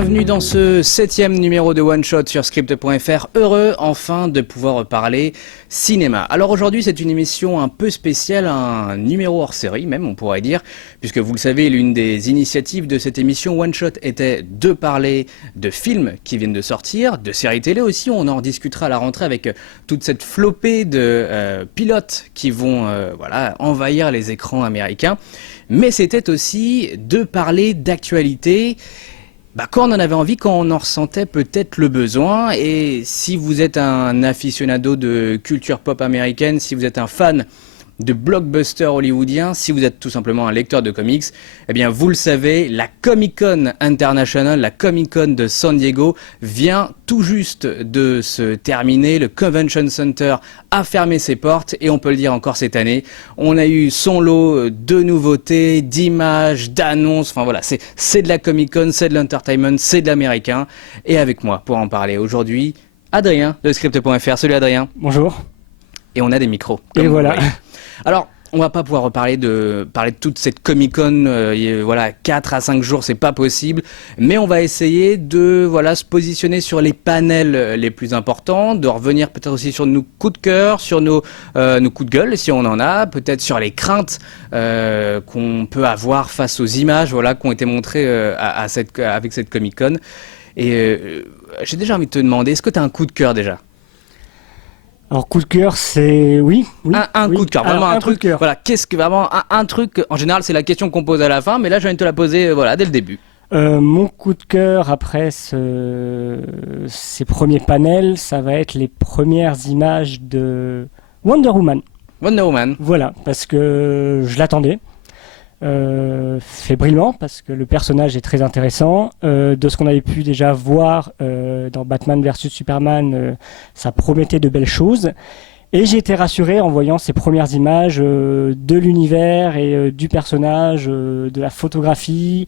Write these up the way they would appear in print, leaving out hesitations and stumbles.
bienvenue dans ce 7e numéro de One Shot sur Script.fr. Heureux enfin de pouvoir parler cinéma. Alors aujourd'hui c'est une émission un peu spéciale, un numéro hors série même on pourrait dire, puisque vous le savez l'une des initiatives de cette émission One Shot était de parler de films qui viennent de sortir, de séries télé aussi, on en discutera à la rentrée avec toute cette flopée de pilotes qui vont envahir les écrans américains. Mais c'était aussi de parler d'actualité quand on en avait envie, quand on en ressentait peut-être le besoin. Et si vous êtes un aficionado de culture pop américaine, si vous êtes un fan de blockbusters hollywoodiens, si vous êtes tout simplement un lecteur de comics, eh bien vous le savez, la Comic-Con International, la Comic-Con de San Diego vient tout juste de se terminer. Le Convention Center a fermé ses portes et on peut le dire encore cette année, on a eu son lot de nouveautés, d'images, d'annonces, enfin voilà, c'est de la Comic-Con, c'est de l'entertainment, c'est de l'américain. Et avec moi pour en parler aujourd'hui, Adrien de Script.fr. Salut Adrien. Bonjour. Et on a des micros. Et voilà. Alors, on va pas pouvoir parler de toute cette Comic-Con, 4 à 5 jours, c'est pas possible, mais on va essayer de se positionner sur les panels les plus importants, de revenir peut-être aussi sur nos coups de cœur, sur nos coups de gueule si on en a, peut-être sur les craintes qu'on peut avoir face aux images qui ont été montrées avec cette Comic-Con. Et j'ai déjà envie de te demander, est-ce que tu as un coup de cœur déjà ? Alors coup de cœur, c'est oui. Un coup de cœur, vraiment un truc. Coup de cœur. Voilà, qu'est-ce que vraiment un truc. En général, c'est la question qu'on pose à la fin, mais là, je viens de te la poser, dès le début. Mon coup de cœur après ces premiers panels, ça va être les premières images de Wonder Woman. Wonder Woman. Voilà, parce que je l'attendais. Fébrilement, parce que le personnage est très intéressant. De ce qu'on avait pu déjà voir dans Batman vs Superman, ça promettait de belles choses. Et j'ai été rassuré en voyant ces premières images de l'univers et du personnage, de la photographie.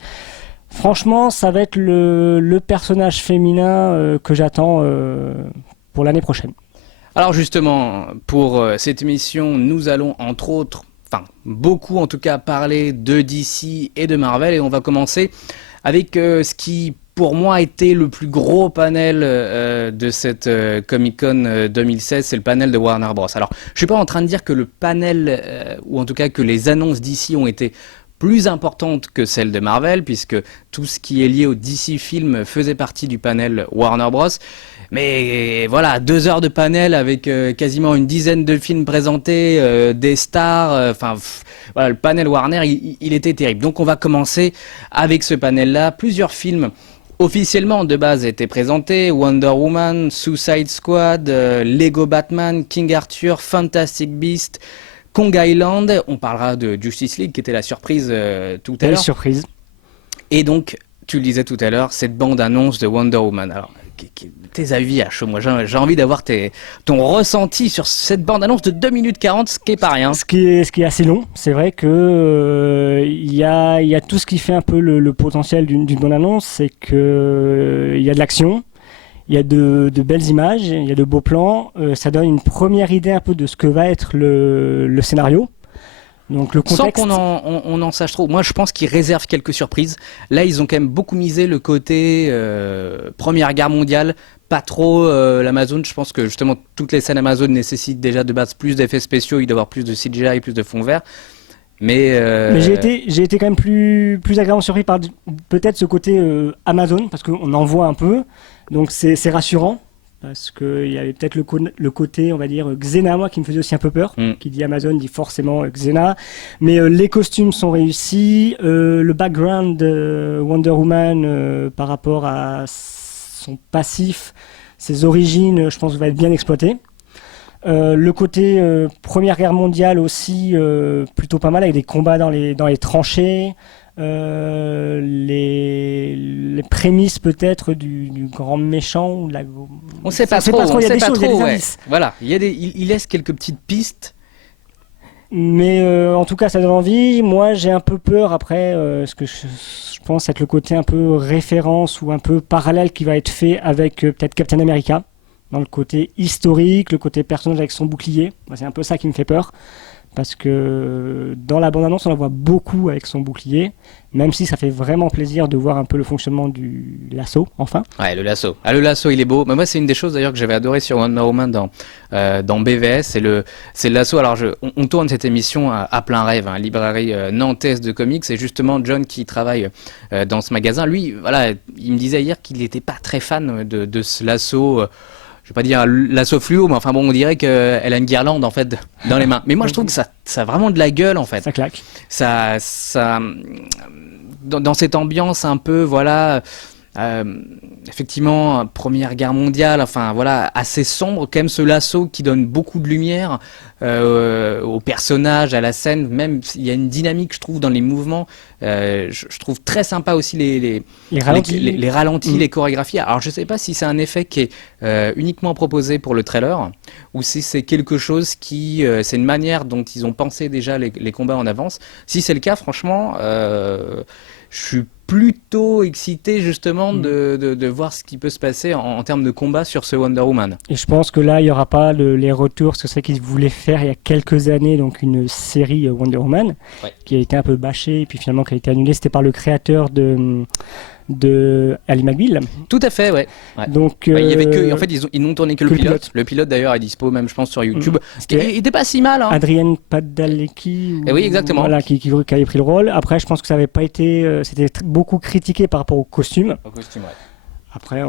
Franchement, ça va être le personnage féminin que j'attends pour l'année prochaine. Alors justement, pour cette émission, nous allons entre autres beaucoup en tout cas parler de DC et de Marvel, et on va commencer avec ce qui pour moi était le plus gros panel de cette Comic-Con 2016, c'est le panel de Warner Bros. Alors je suis pas en train de dire que le panel ou en tout cas que les annonces DC ont été plus importantes que celles de Marvel, puisque tout ce qui est lié au DC film faisait partie du panel Warner Bros. Mais voilà, 2 heures de panel avec quasiment une dizaine de films présentés, des stars, le panel Warner, il était terrible. Donc on va commencer avec ce panel-là. Plusieurs films officiellement de base étaient présentés: Wonder Woman, Suicide Squad, Lego Batman, King Arthur, Fantastic Beasts, Kong Island. On parlera de Justice League qui était la surprise tout à l'heure. Surprise. Et donc, tu le disais tout à l'heure, cette bande-annonce de Wonder Woman. Alors, tes avis à chaud, moi j'ai envie d'avoir ton ressenti sur cette bande-annonce de 2 minutes 40, ce qui est pas rien. Ce qui est assez long, c'est vrai que il y a tout ce qui fait un peu le potentiel d'une bande-annonce, c'est que il y a de l'action, il y a de belles images, il y a de beaux plans, ça donne une première idée un peu de ce que va être le scénario. Donc le contexte... Sans qu'on en sache trop. Moi je pense qu'ils réservent quelques surprises. Là ils ont quand même beaucoup misé le côté Première Guerre mondiale, pas trop l'Amazon. Je pense que justement toutes les scènes Amazon nécessitent déjà de base plus d'effets spéciaux, il doit y avoir plus de CGI, plus de fond vert. Mais j'ai été quand même plus agréablement surpris par peut-être ce côté Amazon, parce qu'on en voit un peu, donc c'est rassurant. Parce qu'il y avait peut-être le côté, on va dire, Xena, moi, qui me faisait aussi un peu peur. Qui dit Amazon dit forcément Xena. Mais les costumes sont réussis. Le background de Wonder Woman par rapport à son passif, ses origines, je pense qu'il va être bien exploité. Le côté Première Guerre mondiale aussi, plutôt pas mal, avec des combats dans les tranchées. Les prémices peut-être du grand méchant ou de la... On sait pas trop, il y a des choses, il y a des ouais. indices. Voilà, il laisse quelques petites pistes. Mais en tout cas ça donne envie. Moi j'ai un peu peur après ce que je pense être le côté un peu référence ou un peu parallèle qui va être fait avec peut-être Captain America. dans le côté historique, le côté personnage avec son bouclier. Moi, c'est un peu ça qui me fait peur. Parce que dans la bande-annonce, on la voit beaucoup avec son bouclier, même si ça fait vraiment plaisir de voir un peu le fonctionnement du lasso, enfin. Ouais, le lasso. Ah, le lasso, il est beau. Mais moi, c'est une des choses d'ailleurs que j'avais adoré sur Wonder Woman dans BVS. C'est le lasso. Alors, on tourne cette émission à plein rêve, hein, librairie nantaise de comics. Et justement, John qui travaille dans ce magasin, lui, voilà, il me disait hier qu'il n'était pas très fan de ce lasso. Je vais pas dire lasso fluo, mais enfin bon, on dirait qu'elle a une guirlande en fait dans les mains. Mais moi, je trouve que ça a vraiment de la gueule en fait. Ça claque. Dans cette ambiance un peu, voilà, effectivement, Première Guerre mondiale, enfin voilà, assez sombre, quand même ce lasso qui donne beaucoup de lumière aux personnages, à la scène, même il y a une dynamique, je trouve, dans les mouvements. Je trouve très sympa aussi les ralentis, les chorégraphies. Alors je sais pas si c'est un effet qui est uniquement proposé pour le trailer, ou si c'est quelque chose qui, c'est une manière dont ils ont pensé déjà les combats en avance. Si c'est le cas, franchement, je suis plutôt excité justement de voir ce qui peut se passer en termes de combat sur ce Wonder Woman. Et je pense que là, il n'y aura pas les retours, parce que c'est ça qu'ils voulaient faire il y a quelques années, donc une série Wonder Woman, qui a été un peu bâchée, et puis finalement qui a été annulée. C'était par le créateur de Ali McBeal. Tout à fait, ouais. Donc, il y avait que, en fait, ils n'ont tourné que le pilote. Le pilote d'ailleurs est dispo même, je pense, sur YouTube. Il était pas si mal. Hein. Adrienne Padalecki. Oui, exactement. Voilà, qui avait pris le rôle. Après, je pense que ça n'avait pas été, c'était beaucoup critiqué par rapport au costume. Au costume, ouais. Après,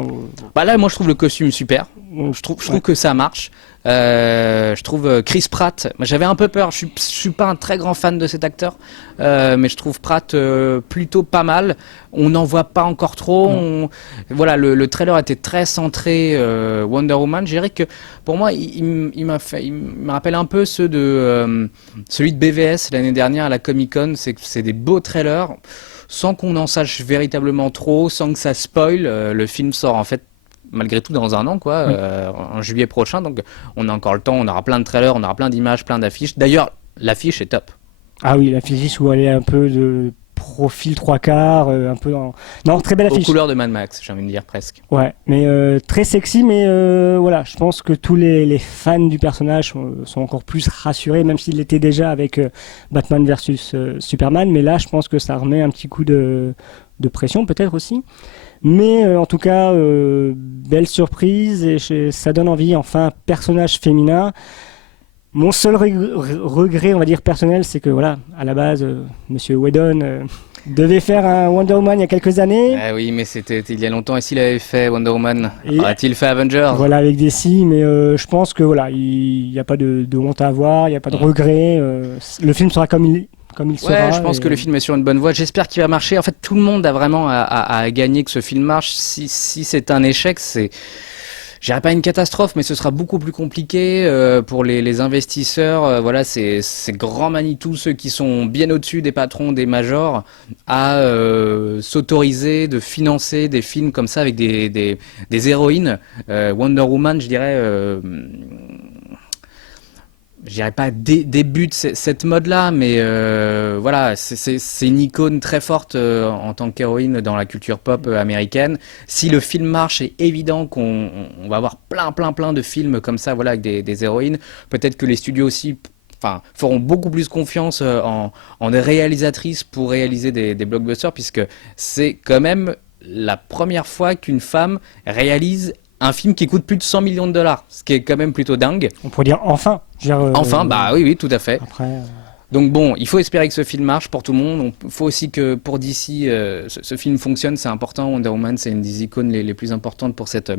bah là, moi, je trouve le costume super. Je trouve que ça marche. Je trouve Chris Pratt. J'avais un peu peur. Je suis pas un très grand fan de cet acteur, mais je trouve Pratt plutôt pas mal. On n'en voit pas encore trop. Voilà, le trailer était très centré Wonder Woman. Je dirais que pour moi, il me rappelle un peu celui de BVS l'année dernière à la Comic Con. C'est des beaux trailers, sans qu'on en sache véritablement trop, sans que ça spoil. Le film sort en fait malgré tout dans un an, quoi, en juillet prochain. Donc on a encore le temps, on aura plein de trailers, on aura plein d'images, plein d'affiches. D'ailleurs, l'affiche est top. Ah oui, l'affiche où elle est un peu de profil 3/4, un peu en... Non, très belle affiche. Aux couleurs de Mad Max, j'ai envie de dire presque. Ouais, mais très sexy, mais voilà, je pense que tous les fans du personnage sont encore plus rassurés, même s'il l'était déjà avec Batman versus Superman, mais là, je pense que ça remet un petit coup de pression, peut-être aussi. Mais en tout cas, belle surprise, et ça donne envie, enfin, personnage féminin. Mon seul regret, on va dire, personnel, c'est que, voilà, à la base, Monsieur Whedon devait faire un Wonder Woman il y a quelques années. Ah oui, mais c'était il y a longtemps. Et s'il avait fait Wonder Woman, aurait-il fait Avengers? Voilà, avec DC, mais je pense que, voilà, il n'y a pas de honte à avoir, il n'y a pas de regret. Le film sera comme il sera. Ouais, je pense que le film est sur une bonne voie. J'espère qu'il va marcher. En fait, tout le monde a vraiment à gagner que ce film marche. Si c'est un échec, je dirais pas une catastrophe, mais ce sera beaucoup plus compliqué pour les investisseurs. Voilà, ces grands Manitou, ceux qui sont bien au-dessus des patrons, des majors, à s'autoriser de financer des films comme ça avec des héroïnes. Wonder Woman, je dirais pas début de cette mode-là, mais voilà, c'est une icône très forte en tant qu'héroïne dans la culture pop américaine. Si le film marche, c'est évident qu'on va avoir plein de films comme ça, voilà, avec des héroïnes. Peut-être que les studios aussi feront beaucoup plus confiance en des réalisatrices pour réaliser des blockbusters, puisque c'est quand même la première fois qu'une femme réalise un film qui coûte plus de 100 millions de dollars, ce qui est quand même plutôt dingue. On pourrait dire enfin. Enfin, bah oui, tout à fait. Après, Donc bon, il faut espérer que ce film marche pour tout le monde. Il faut aussi que pour DC, ce film fonctionne, c'est important. Wonder Woman, c'est une des icônes les plus importantes pour cette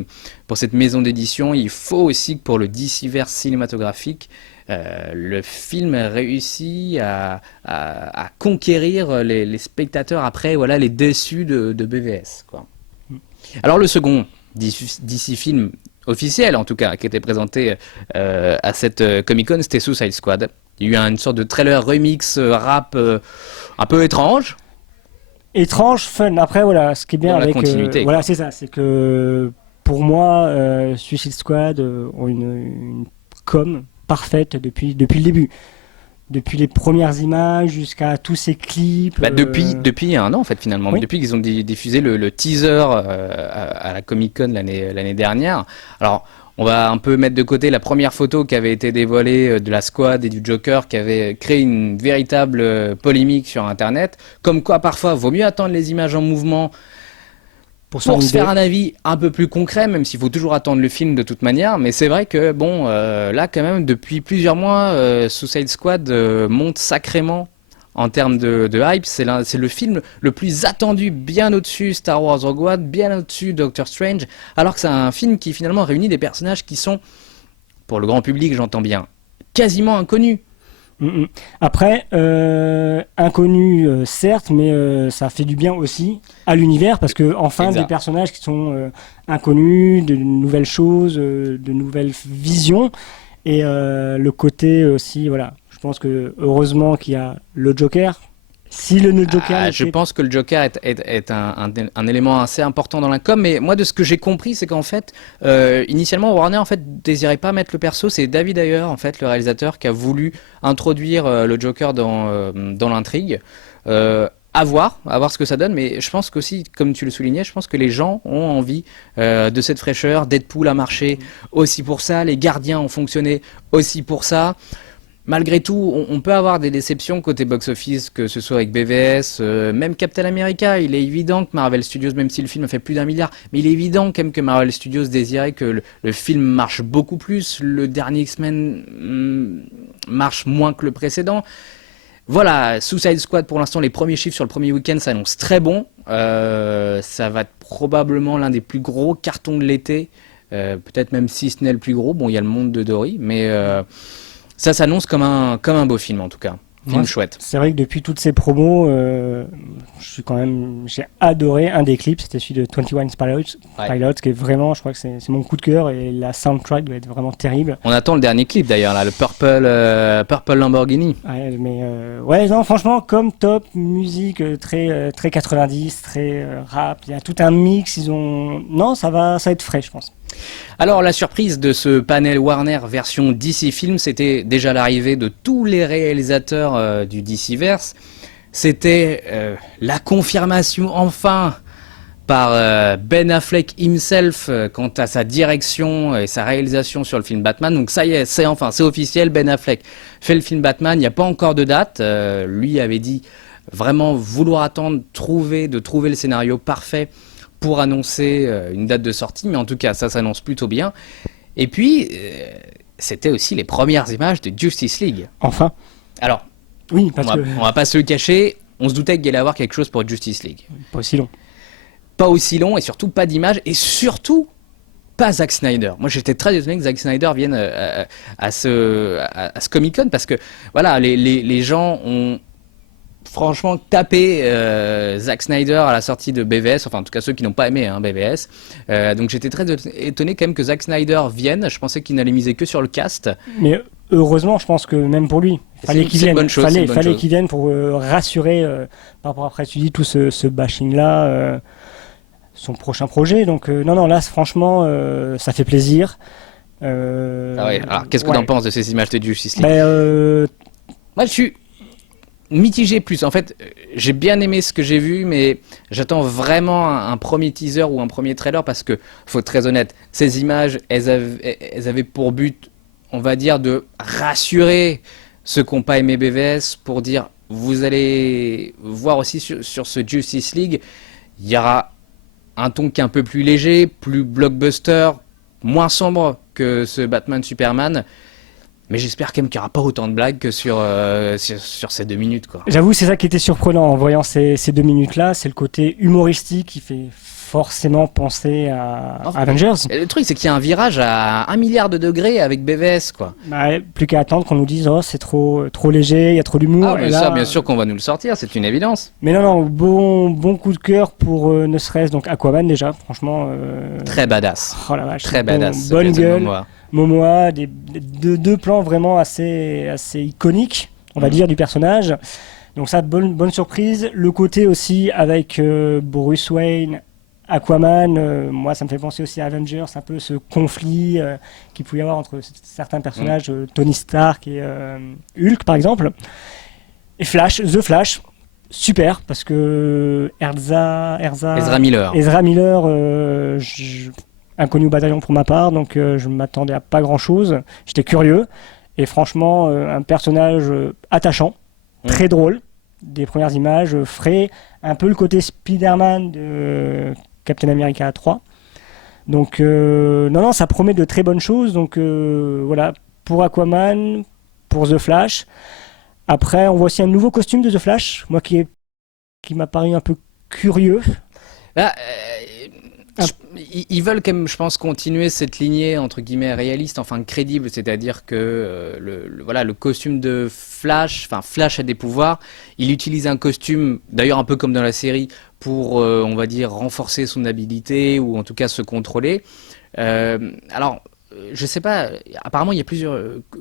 maison d'édition. Il faut aussi que pour le DCverse cinématographique, le film réussit à conquérir les spectateurs après, voilà, les déçus de BVS, quoi. Alors le second DC film officiel, en tout cas, qui était présenté à cette Comic-Con, c'était Suicide Squad. Il y a eu une sorte de trailer remix rap un peu étrange. Étrange, fun. Après, voilà, ce qui est bien dans avec... la continuité. Voilà, c'est ça. C'est que, pour moi, Suicide Squad ont une com parfaite depuis le début. Depuis les premières images jusqu'à tous ces clips. Depuis un an, en fait, finalement. Oui. Depuis qu'ils ont diffusé le teaser à la Comic-Con l'année dernière. Alors, On va un peu mettre de côté la première photo qui avait été dévoilée de la squad et du Joker, qui avait créé une véritable polémique sur Internet. Comme quoi, parfois, vaut mieux attendre les images en mouvement pour se faire un avis un peu plus concret, même s'il faut toujours attendre le film de toute manière. Mais c'est vrai que, bon, là, quand même, depuis plusieurs mois, Suicide Squad monte sacrément en termes de hype. C'est le film le plus attendu, bien au-dessus Star Wars Rogue One, bien au-dessus Doctor Strange, alors que c'est un film qui finalement réunit des personnages qui sont, pour le grand public, j'entends bien, quasiment inconnus. Après, inconnu certes, mais ça fait du bien aussi à l'univers parce que enfin des personnages qui sont inconnus, de nouvelles choses, de nouvelles visions et le côté aussi, voilà. Je pense que heureusement qu'il y a le Joker. Si le Joker, je pense que le Joker est un élément assez important dans la com, mais moi de ce que j'ai compris, c'est qu'en fait, initialement Warner en fait désirait pas mettre le perso, c'est David Ayer en fait le réalisateur qui a voulu introduire le Joker dans l'intrigue. À voir ce que ça donne, mais je pense qu'aussi, comme tu le soulignais, je pense que les gens ont envie de cette fraîcheur. Deadpool a marché aussi pour ça, les Gardiens ont fonctionné aussi pour ça. Malgré tout, on peut avoir des déceptions côté box-office, que ce soit avec BVS, même Captain America. Il est évident que Marvel Studios, même si le film a fait plus d'1 milliard, mais il est évident quand même que Marvel Studios désirait que le film marche beaucoup plus. Le dernier X-Men marche moins que le précédent. Voilà, Suicide Squad, pour l'instant, les premiers chiffres sur le premier week-end s'annoncent très bons. Ça va être probablement l'un des plus gros cartons de l'été. Peut-être même si ce n'est le plus gros. Bon, il y a le monde de Dory, mais... ça s'annonce comme un beau film en tout cas. Film chouette. C'est vrai que depuis toutes ces promos, j'ai adoré un des clips, c'était celui de 21 Pilots, qui est vraiment, je crois que c'est mon coup de cœur et la soundtrack doit être vraiment terrible. On attend le dernier clip d'ailleurs, là, le Purple Lamborghini. Ouais, mais non, franchement, comme top, musique très 90, très rap, il y a tout un mix, non, ça va être frais, je pense. Alors la surprise de ce panel Warner version DC Film, c'était déjà l'arrivée de tous les réalisateurs du DCverse. C'était la confirmation enfin par Ben Affleck himself quant à sa direction et sa réalisation sur le film Batman. Donc ça y est, c'est officiel, Ben Affleck fait le film Batman. Il n'y a pas encore de date. Lui avait dit vraiment vouloir attendre, de trouver le scénario parfait pour annoncer une date de sortie, mais en tout cas ça s'annonce plutôt bien. Et puis c'était aussi les premières images de Justice League. Enfin. Alors, oui, on va pas se le cacher, on se doutait qu'il allait y avoir quelque chose pour Justice League. Pas aussi long. Pas aussi long et surtout pas d'images et surtout pas Zack Snyder. Moi j'étais très étonné que Zack Snyder vienne à ce Comic-Con parce que voilà, les gens ont franchement tapé Zack Snyder à la sortie de BVS, enfin en tout cas ceux qui n'ont pas aimé BVS. Donc j'étais très étonné quand même que Zack Snyder vienne. Je pensais qu'il n'allait miser que sur le cast. Mais heureusement, je pense que même pour lui, fallait qu'il vienne. Fallait qu'il vienne pour rassurer par rapport après tu dis tout ce bashing là, son prochain projet. Donc non là franchement ça fait plaisir. Ah ouais. Alors qu'est-ce que t'en penses de ces images de Justice League? Moi je suis mitigé plus. En fait, j'ai bien aimé ce que j'ai vu, mais j'attends vraiment un premier teaser ou un premier trailer parce que, faut être très honnête, ces images, elles avaient pour but, on va dire, de rassurer ceux qui n'ont pas aimé BVS pour dire, vous allez voir aussi sur ce Justice League, il y aura un ton qui est un peu plus léger, plus blockbuster, moins sombre que ce Batman Superman. Mais j'espère quand même qu'il n'y aura pas autant de blagues que sur ces 2 minutes, quoi. J'avoue, c'est ça qui était surprenant en voyant ces 2 minutes-là. C'est le côté humoristique qui fait forcément penser à Avengers. Le truc, c'est qu'il y a un virage à 1 milliard de degrés avec BVS, quoi. Plus qu'à attendre qu'on nous dise « Oh, c'est trop léger, il y a trop d'humour. » Ah, mais ça, bien sûr qu'on va nous le sortir, c'est une évidence. Mais non, bon coup de cœur pour ne serait-ce donc Aquaman déjà, franchement. Très badass. Oh la vache. Très badass. Bonne gueule. Momoa, deux plans vraiment assez iconiques, on va dire, du personnage. Donc ça, bonne surprise. Le côté aussi avec Bruce Wayne, Aquaman, moi ça me fait penser aussi à Avengers, un peu ce conflit qu'il pouvait y avoir entre certains personnages, Tony Stark et Hulk par exemple. Et The Flash, super, parce que Ezra Miller, inconnu au bataillon pour ma part, donc je m'attendais à pas grand-chose. J'étais curieux et franchement, un personnage attachant, très drôle. Des premières images, frais, un peu le côté Spider-Man de Captain America 3. Donc non, ça promet de très bonnes choses. Donc voilà, pour Aquaman, pour The Flash. Après, on voit aussi un nouveau costume de The Flash, moi qui m'a paru un peu curieux. Là, ils veulent quand même, je pense, continuer cette lignée entre guillemets réaliste, enfin crédible, c'est-à-dire que voilà, le costume de Flash, enfin Flash a des pouvoirs, il utilise un costume, d'ailleurs un peu comme dans la série, pour, on va dire, renforcer son habilité ou en tout cas se contrôler. Alors, je sais pas, apparemment il y a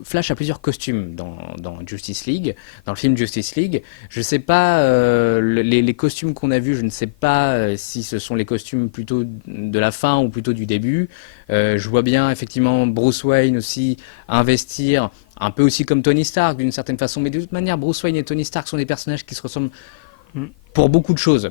Flash a plusieurs costumes dans Justice League, dans le film Justice League. Je sais pas, les costumes qu'on a vus, je ne sais pas si ce sont les costumes plutôt de la fin ou plutôt du début. Je vois bien effectivement Bruce Wayne aussi investir, un peu aussi comme Tony Stark d'une certaine façon, mais de toute manière Bruce Wayne et Tony Stark sont des personnages qui se ressemblent pour beaucoup de choses.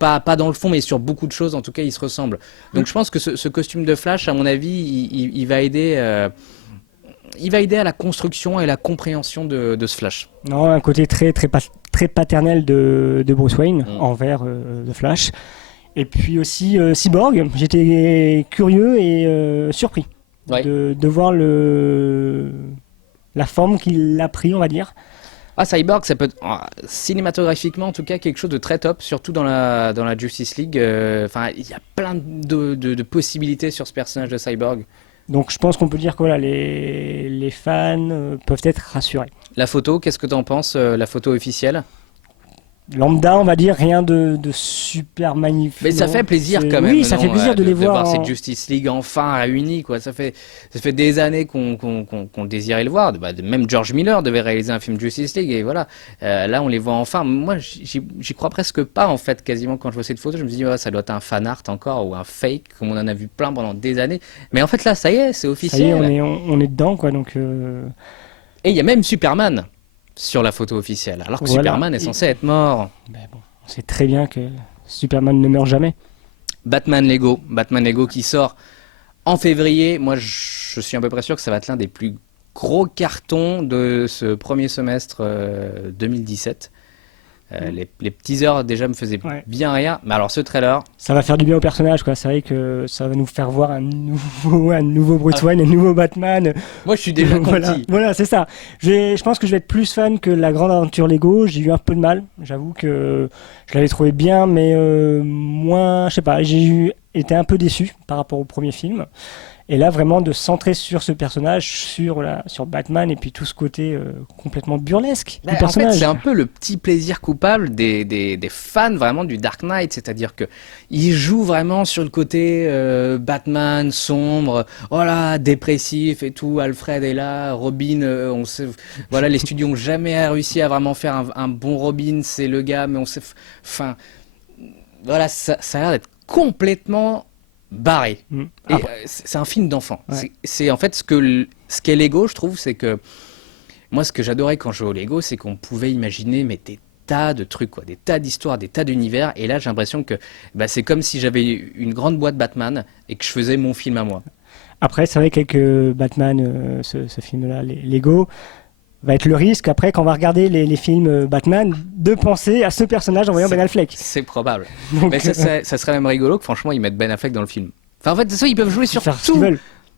Pas dans le fond, mais sur beaucoup de choses, en tout cas, ils se ressemblent. Donc je pense que ce costume de Flash, à mon avis, il va aider à la construction et la compréhension de ce Flash. Non, un côté très paternel de Bruce Wayne envers The Flash. Et puis aussi Cyborg, j'étais curieux et surpris de voir la forme qu'il a pris, on va dire. Ah, Cyborg, ça peut être, cinématographiquement en tout cas quelque chose de très top, surtout dans la Justice League. Enfin, il y a plein de possibilités sur ce personnage de Cyborg. Donc je pense qu'on peut dire que voilà, les fans peuvent être rassurés. La photo, qu'est-ce que tu en penses, la photo officielle? Lambda, on va dire, rien de super magnifique. Mais ça fait plaisir quand même. Oui, ça fait plaisir de les voir. Cette Justice League enfin réunie, quoi. Ça fait des années qu'on désirait le voir. Même George Miller devait réaliser un film Justice League et voilà. Là, on les voit enfin. Moi, j'y crois presque pas en fait. Quasiment quand je vois cette photo, je me dis ça doit être un fan art encore ou un fake, comme on en a vu plein pendant des années. Mais en fait là, ça y est, c'est officiel. Ça y est, on est dedans, quoi. Donc. Et il y a même Superman sur la photo officielle, alors que voilà. Superman est censé être mort. Ben bon, on sait très bien que Superman ne meurt jamais. Batman Lego qui sort en février. Moi, je suis à peu près sûr que ça va être l'un des plus gros cartons de ce premier semestre 2017. Les teasers déjà me faisaient bien rire, mais alors ce trailer... Ça va faire du bien au personnage, quoi. C'est vrai que ça va nous faire voir un nouveau Bruce Wayne, un nouveau Batman. Moi je suis déjà conquis. Voilà, c'est ça. Je pense que je vais être plus fan que la grande aventure Lego. J'ai eu un peu de mal, j'avoue que je l'avais trouvé bien, mais moins, je sais pas, été un peu déçu par rapport au premier film. Et là, vraiment, de centrer sur ce personnage, sur Batman, et puis tout ce côté complètement burlesque du personnage. En fait, c'est un peu le petit plaisir coupable des fans vraiment du Dark Knight, c'est-à-dire que ils jouent vraiment sur le côté Batman sombre, voilà, dépressif et tout. Alfred est là, Robin, on sait, voilà, les studios n'ont jamais réussi à vraiment faire un bon Robin, c'est le gars, mais on sait, enfin, voilà, ça a l'air d'être complètement barré. Et c'est un film d'enfant. Ouais. C'est en fait ce qu'est Lego, je trouve, c'est que moi ce que j'adorais quand je jouais au Lego, c'est qu'on pouvait imaginer des tas de trucs, quoi, des tas d'histoires, des tas d'univers. Et là, j'ai l'impression que c'est comme si j'avais une grande boîte Batman et que je faisais mon film à moi. Après, c'est vrai qu'avec Batman, ce film-là, Lego, va être le risque, après, quand on va regarder les films Batman, de penser à ce personnage en voyant Ben Affleck. C'est probable. Donc, mais ça serait même rigolo que franchement, ils mettent Ben Affleck dans le film. Enfin, en fait, c'est ça, ils peuvent jouer sur tout.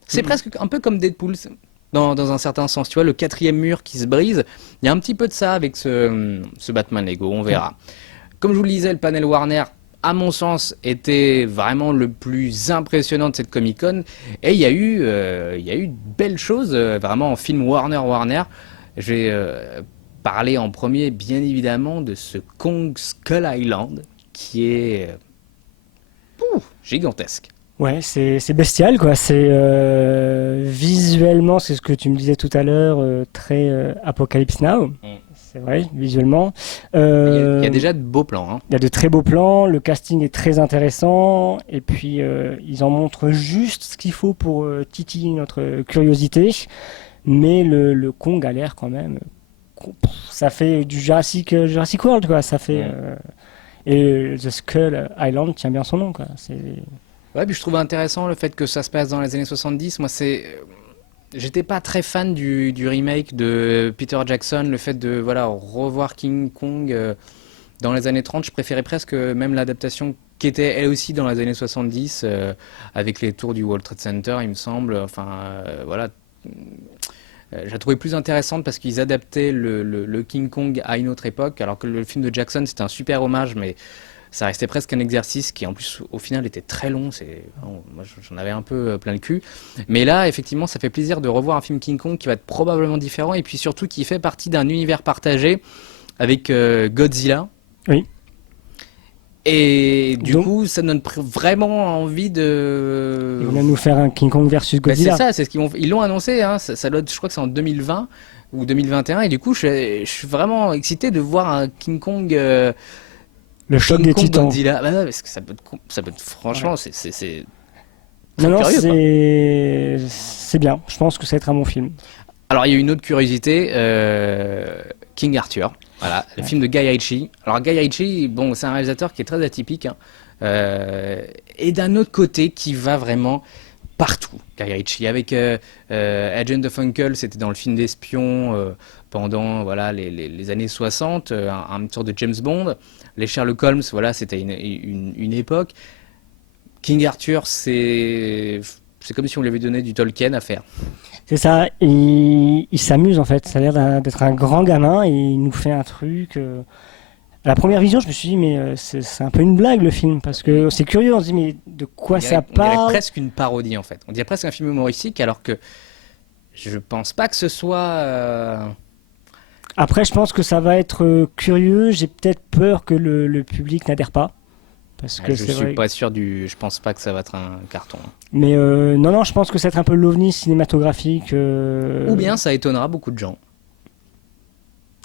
C'est presque un peu comme Deadpool, dans un certain sens. Tu vois, le quatrième mur qui se brise, il y a un petit peu de ça avec ce Batman Lego, on verra. Comme je vous le disais, le panel Warner, à mon sens, était vraiment le plus impressionnant de cette Comic-Con. Et il y a eu de belles choses, vraiment en film Warner. Je vais parler en premier, bien évidemment, de ce Kong Skull Island, qui est gigantesque. Ouais, c'est bestial, quoi. C'est visuellement, c'est ce que tu me disais tout à l'heure, très Apocalypse Now. C'est vrai, visuellement. Il y a déjà de beaux plans. Hein. Il y a de très beaux plans, le casting est très intéressant, et puis ils en montrent juste ce qu'il faut pour titiller notre curiosité. Mais le Kong a l'air quand même, ça fait du Jurassic World, quoi. Ça fait et The Skull Island tient bien son nom, quoi. Ouais, puis je trouve intéressant le fait que ça se passe dans les années 70. Moi, j'étais pas très fan du remake de Peter Jackson, le fait de voilà revoir King Kong dans les années 30. Je préférais presque même l'adaptation qui était elle aussi dans les années 70 avec les tours du World Trade Center, il me semble. Enfin, voilà. Je la trouvais plus intéressante parce qu'ils adaptaient le King Kong à une autre époque, alors que le film de Jackson c'était un super hommage, mais ça restait presque un exercice qui en plus au final était très long. Moi j'en avais un peu plein le cul. Mais là effectivement ça fait plaisir de revoir un film King Kong qui va être probablement différent et puis surtout qui fait partie d'un univers partagé avec Godzilla. Oui. Et du Donc, coup, ça donne vraiment envie ils de. vont nous faire un King Kong versus Bah, c'est Godzilla. ça, c'est ce ils l'ont annoncé. Hein, je crois que c'est en 2020 ou 2021. Et du coup, je suis vraiment excité de voir un King Kong, Le choc des titans. Godzilla. Bah, ouais, parce que ça peut être franchement, Ouais. c'est Non, très non, curieux, quoi. c'est bien. Je pense que ça va être un bon film. Alors, il y a une autre curiosité, King Arthur. Voilà, le Ouais. film de Guy Ritchie. Alors, Guy Ritchie, bon, c'est un réalisateur qui est très atypique, hein, et d'un autre côté, qui va vraiment partout. Guy Ritchie, avec Agent of Uncle, c'était dans le film d'espion pendant voilà, les années 60, un sorte de James Bond. Les Sherlock Holmes, voilà, c'était une époque. King Arthur, c'est comme si on lui avait donné du Tolkien à faire. C'est ça. Il s'amuse en fait. Ça a l'air d'être un grand gamin et il nous fait un truc. À la première vision, je me suis dit, mais c'est un peu une blague le film parce que c'est curieux. On se dit, mais de quoi ça On dirait parle? presque une parodie en fait. On dirait presque un film humoristique alors que je pense pas que ce soit. Après, je pense que ça va être curieux. J'ai peut-être peur que le public n'adhère pas. Parce que Je c'est suis vrai. pas sûr du. Je pense pas que ça va être un carton. Mais non, non, je pense que ça va être un peu l'ovni cinématographique Ou bien ça étonnera beaucoup de gens.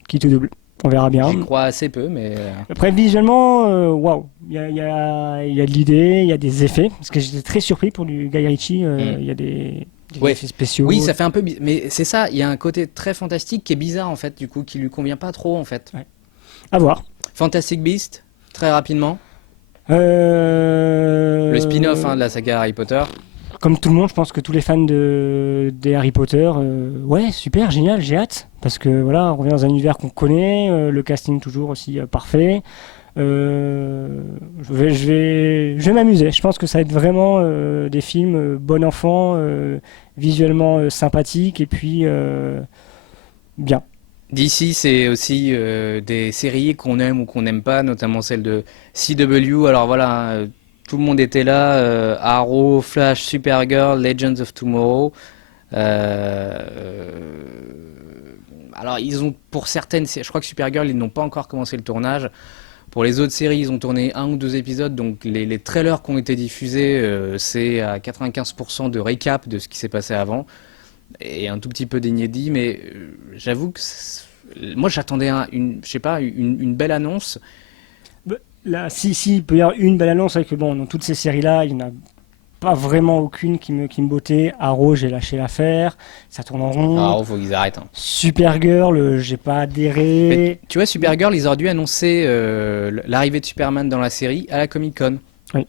qui te double. On verra bien. J'y crois assez peu, mais. Après, visuellement, waouh, il y a de l'idée, il y a des effets. Parce que j'étais très surpris pour du Guy Ritchie. Il y a des Ouais. effets spéciaux. Oui, ça fait un peu. Mais c'est ça, il y a un côté très fantastique qui est bizarre en fait, du coup, qui lui convient pas trop en fait. Ouais. À voir. Fantastic Beast, très rapidement. Euh, Le spin-off hein, de la saga Harry Potter. Comme tout le monde, je pense que tous les fans des Harry Potter, ouais, super, génial, j'ai hâte. Parce que voilà, on revient dans un univers qu'on connaît, le casting toujours aussi parfait. Je vais m'amuser. Je pense que ça va être vraiment des films bon enfant, visuellement sympathiques et puis bien. DC, c'est aussi des séries qu'on aime ou qu'on n'aime pas, notamment celle de CW. Alors voilà, tout le monde était là. Arrow, Flash, Supergirl, Legends of Tomorrow. Alors ils ont pour certaines, je crois que Supergirl, ils n'ont pas encore commencé le tournage. Pour les autres séries, ils ont tourné un ou deux épisodes, donc les trailers qui ont été diffusés, c'est à 95% de récap de ce qui s'est passé avant et un tout petit peu d'inédit, mais j'avoue que moi j'attendais je sais pas, une belle annonce. Bah, là, si, il peut y avoir une belle annonce, avec que bon, dans toutes ces séries-là, il n'y en a pas vraiment aucune qui me bottait. Arrow, j'ai lâché l'affaire, ça tourne en Ah, rond. il faut qu'ils arrêtent. Hein. Supergirl, j'ai pas Mais adhéré. tu vois, Supergirl, ils auraient dû annoncer l'arrivée de Superman dans la série à la Comic Con. Oui.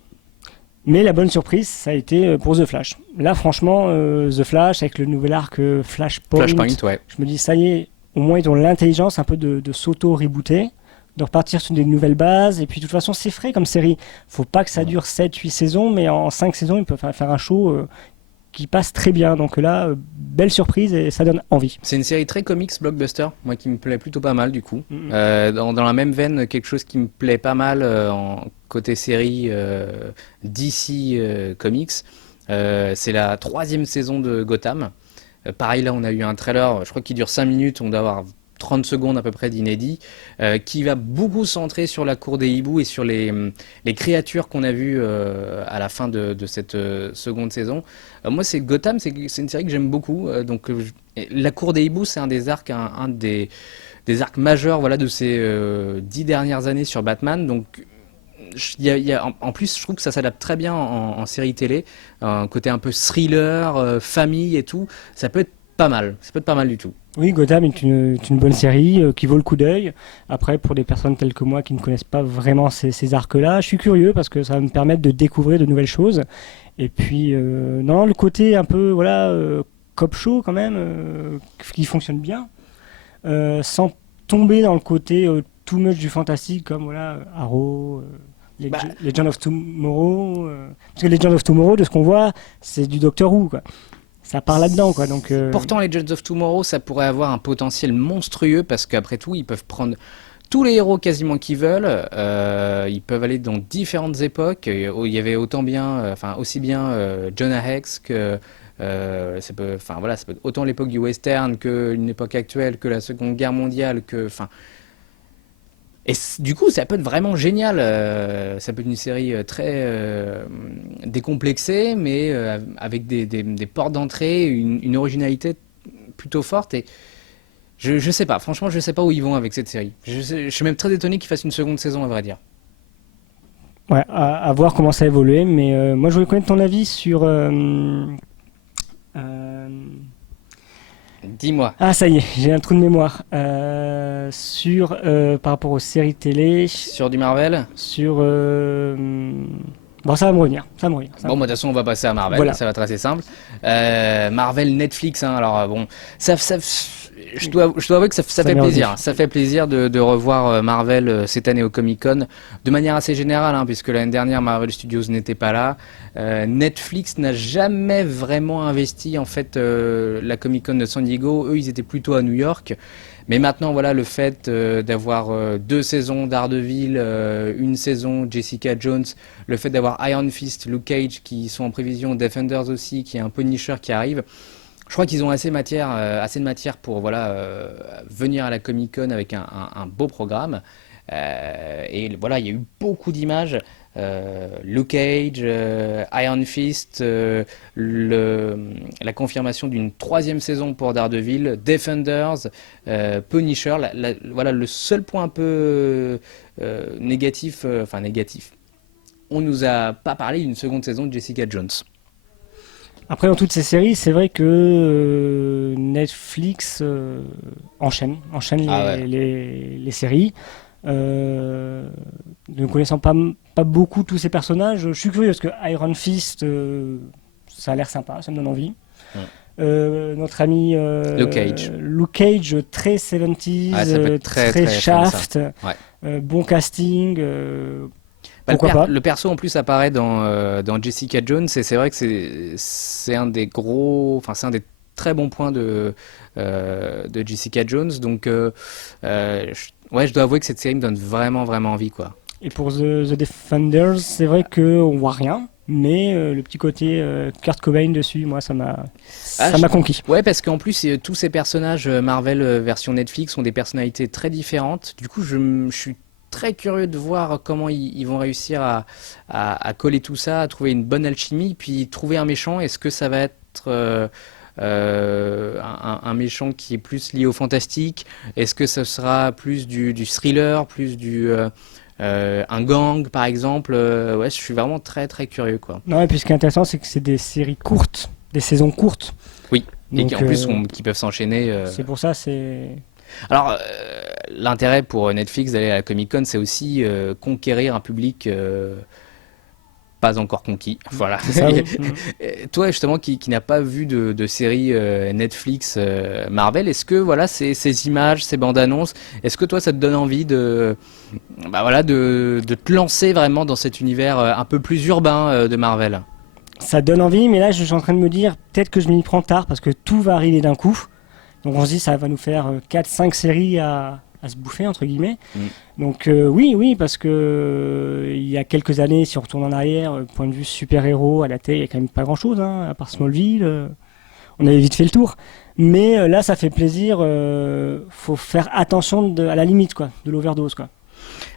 Mais la bonne surprise, ça a été pour The Flash. Là, franchement, The Flash, avec le nouvel arc Flashpoint, Flashpoint, ouais. je me dis, ça y est, au moins ils ont l'intelligence un peu de s'auto-rebooter, de repartir sur des nouvelles bases. Et puis, de toute façon, c'est frais comme série. Faut pas que ça dure 7-8 saisons, mais en 5 saisons, ils peuvent faire un show qui passe très bien. Donc là, belle surprise et ça donne envie. C'est une série très comics blockbuster, moi qui me plaît plutôt pas mal du coup. Mhm. Dans la même veine, quelque chose qui me plaît pas mal en côté série DC Comics, c'est la troisième saison de Gotham. Pareil là, on a eu un trailer, je crois qu'il dure 5 minutes, on doit avoir 30 secondes à peu près d'inédit, qui va beaucoup se centrer sur la cour des hiboux et sur les créatures qu'on a vues à la fin de cette seconde saison. Moi, c'est Gotham, c'est une série que j'aime beaucoup. La cour des hiboux, c'est un des arcs, un des arcs majeurs voilà, de ces 10 dernières années sur Batman. Donc, en plus, je trouve que ça s'adapte très bien en série télé. Un côté un peu thriller, famille et tout. Ça peut être pas mal. Ça peut être pas mal du tout. Oui, Gotham est une bonne série qui vaut le coup d'œil. Après, pour des personnes telles que moi qui ne connaissent pas vraiment ces arcs-là, je suis curieux parce que ça va me permettre de découvrir de nouvelles choses. Et puis, non, le côté un peu, voilà, cop show quand même, qui fonctionne bien, sans tomber dans le côté too much du fantastique comme, voilà, Arrow, Bah, Legend of Tomorrow. Parce que Legend of Tomorrow, de ce qu'on voit, c'est du Doctor Who, quoi. Ça part là-dedans, quoi. Donc, pourtant, Legends of Tomorrow, ça pourrait avoir un potentiel monstrueux parce qu'après tout, ils peuvent prendre tous les héros quasiment qu'ils veulent. Ils peuvent aller dans différentes époques. Il y avait autant bien, enfin aussi bien Jonah Hex que enfin voilà, ça peut être autant l'époque du western que une époque actuelle, que la Seconde Guerre mondiale, que enfin. Et du coup, ça peut être vraiment génial. Ça peut être une série très décomplexée, mais avec des portes d'entrée, une originalité plutôt forte. Et je sais pas, franchement, je sais pas où ils vont avec cette série. Je suis même très étonné qu'ils fassent une seconde saison, à vrai dire. ouais, à voir comment ça évolue. Mais moi, je voulais connaître ton avis sur. Euh, Dis-moi, Ah, ça y est, j'ai un trou de mémoire. Sur, par rapport aux séries télé, sur du Marvel? sur. Bon, ça va me revenir. Ça va me revenir. Ça va Bon, me moi, de toute façon, on va passer à Marvel, Voilà. ça va être assez simple. Marvel, Netflix, hein, alors bon, ça, je dois avouer que ça Ça fait m'est revenu. plaisir. Ça fait plaisir de revoir Marvel cette année au Comic-Con, de manière assez générale, hein, puisque l'année dernière, Marvel Studios n'était pas là. Netflix n'a jamais vraiment investi, en fait, la Comic-Con de San Diego. Eux, ils étaient plutôt à New York. Mais maintenant, voilà, le fait d'avoir deux saisons Daredevil, une saison Jessica Jones, le fait d'avoir Iron Fist, Luke Cage qui sont en prévision, Defenders aussi, qui est un Punisher qui arrive, je crois qu'ils ont assez de matière pour voilà, venir à la Comic Con avec un beau programme. Et voilà, il y a eu beaucoup d'images. Luke Cage, Iron Fist, la confirmation d'une troisième saison pour Daredevil, Defenders, Punisher. Voilà, le seul point un peu négatif, enfin négatif. On nous a pas parlé d'une seconde saison de Jessica Jones. Après, dans toutes ces séries, c'est vrai que Netflix enchaîne Ah ouais. les séries. Ne connaissant pas beaucoup tous ces personnages, je suis curieux parce que Iron Fist, ça a l'air sympa, ça me donne envie. Ouais. Notre ami Luke Cage. Luke Cage, très 70s, Ah, ça peut être très très très fun ça. Shaft, Ouais. bon casting, Bah, pourquoi pas. le perso en plus apparaît dans Jessica Jones et c'est vrai que c'est un des gros, enfin c'est un des très bons points de Jessica Jones. Donc ouais, je dois avouer que cette série me donne vraiment vraiment envie quoi. Et pour The Defenders, c'est vrai qu'on voit rien, mais le petit côté Kurt Cobain dessus, moi, Ah, ça m'a conquis. ouais, parce qu'en plus, tous ces personnages Marvel version Netflix ont des personnalités très différentes. Du coup, je suis très curieux de voir comment ils vont réussir à coller tout ça, à trouver une bonne alchimie, puis trouver un méchant. Est-ce que ça va être un méchant qui est plus lié au fantastique? Est-ce que ce sera plus du thriller, plus un gang, par exemple? Ouais, je suis vraiment très très curieux, quoi. Non, et puis ce qui est intéressant, c'est que c'est des séries courtes, des saisons courtes. Oui. Et qui Donc, en plus qui peuvent s'enchaîner. c'est pour ça, c'est. Alors, l'intérêt pour Netflix d'aller à la Comic Con, c'est aussi conquérir un public pas encore conquis. Voilà. C'est ça, oui. Toi, justement, qui n'a pas vu de série Netflix Marvel, est-ce que voilà, ces images, ces bandes annonces, est-ce que toi, ça te donne envie bah, voilà, de te lancer vraiment dans cet univers un peu plus urbain de Marvel? Ça donne envie, mais là, je suis en train de me dire, peut-être que je m'y prends tard parce que tout va arriver d'un coup. Donc on se dit, ça va nous faire 4-5 séries à se bouffer, entre guillemets. Mm. Donc oui, parce que il y a quelques années, si on retourne en arrière, point de vue super-héros, à la télé, il n'y a quand même pas grand-chose, hein, à part Smallville. On avait vite fait le tour. Mais là, ça fait plaisir. Faut faire attention à la limite, quoi, de l'overdose, quoi.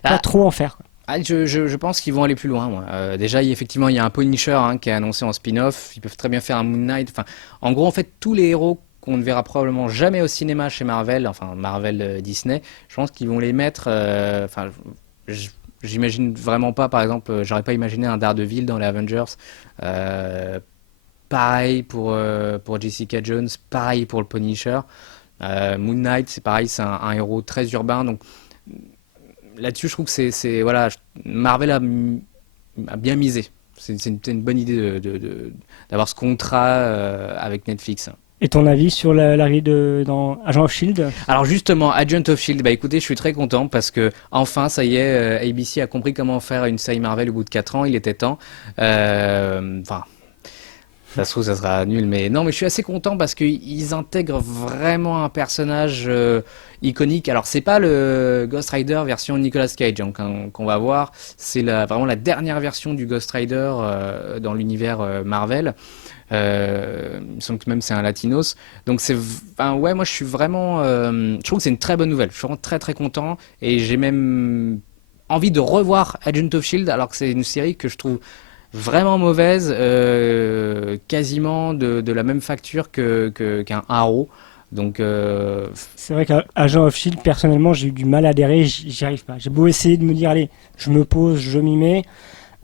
Pas Ah, trop en faire, quoi. je pense qu'ils vont aller plus loin, moi. Déjà, effectivement, il y a un Punisher hein, qui est annoncé en spin-off. Ils peuvent très bien faire un Moon Knight. Enfin, en gros, en fait, tous les héros qu'on ne verra probablement jamais au cinéma chez Marvel, enfin Marvel Disney, je pense qu'ils vont les mettre. Enfin, j- j'imagine vraiment pas, par exemple, j'aurais pas imaginé un Daredevil dans les Avengers. Euh, pareil pour Jessica Jones, pareil pour le Punisher. Moon Knight, c'est pareil, c'est un héros très urbain. Donc là-dessus, je trouve que voilà, Marvel a bien misé. C'est une bonne idée d'avoir ce contrat avec Netflix. Et ton avis sur l'arrivée dans Agent of Shield? Alors justement, Agent of Shield, bah écoutez, je suis très content parce que enfin, ça y est, ABC a compris comment faire une série Marvel au bout de 4 ans. Il était temps. Enfin, ça se trouve, ça sera nul, mais non, mais je suis assez content parce qu'ils intègrent vraiment un personnage iconique. Alors, c'est pas le Ghost Rider version Nicolas Cage qu'on va voir, c'est vraiment la dernière version du Ghost Rider dans l'univers Marvel. Il me semble que même c'est un Latinos. Donc, enfin, ouais, moi je suis vraiment. Je trouve que c'est une très bonne nouvelle. Je suis vraiment très très content et j'ai même envie de revoir Agent of Shield alors que c'est une série que je trouve vraiment mauvaise, quasiment de la même facture qu'un Arrow. Donc, C'est vrai qu'Agent of Shield, personnellement, j'ai eu du mal à adhérer, j'y arrive pas. J'ai beau essayer de me dire, allez, je me pose, je m'y mets,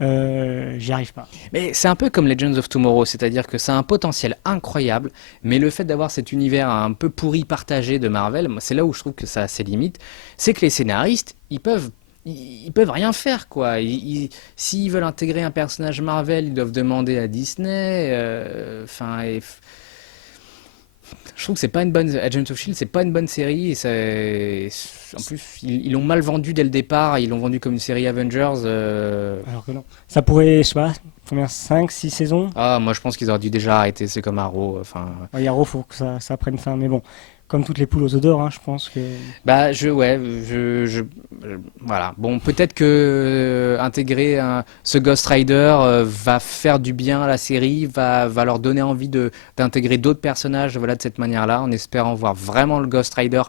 j'y arrive pas. mais c'est un peu comme Legends of Tomorrow, c'est-à-dire que ça a un potentiel incroyable, mais le fait d'avoir cet univers un peu pourri partagé de Marvel, moi, c'est là où je trouve que ça a ses limites, c'est que les scénaristes, ils peuvent rien faire, quoi. S'ils veulent intégrer un personnage Marvel, ils doivent demander à Disney. Enfin, je trouve que c'est pas une bonne Agent of Shield, c'est pas une bonne série. En plus, ils l'ont mal vendu dès le départ. Ils l'ont vendu comme une série Avengers. Alors que non. Ça pourrait, je sais pas, combien, 5, 6 saisons? Ah, moi, je pense qu'ils auraient dû déjà arrêter. C'est comme Arrow. Enfin, Ouais, Yarrow, faut que ça prenne fin. Mais bon, comme toutes les poules aux œufs d'or, hein, je pense que. bah, ouais, voilà. Bon, peut-être que intégrer ce Ghost Rider va faire du bien à la série, va leur donner envie d'intégrer d'autres personnages, voilà, de cette manière-là, en espérant voir vraiment le Ghost Rider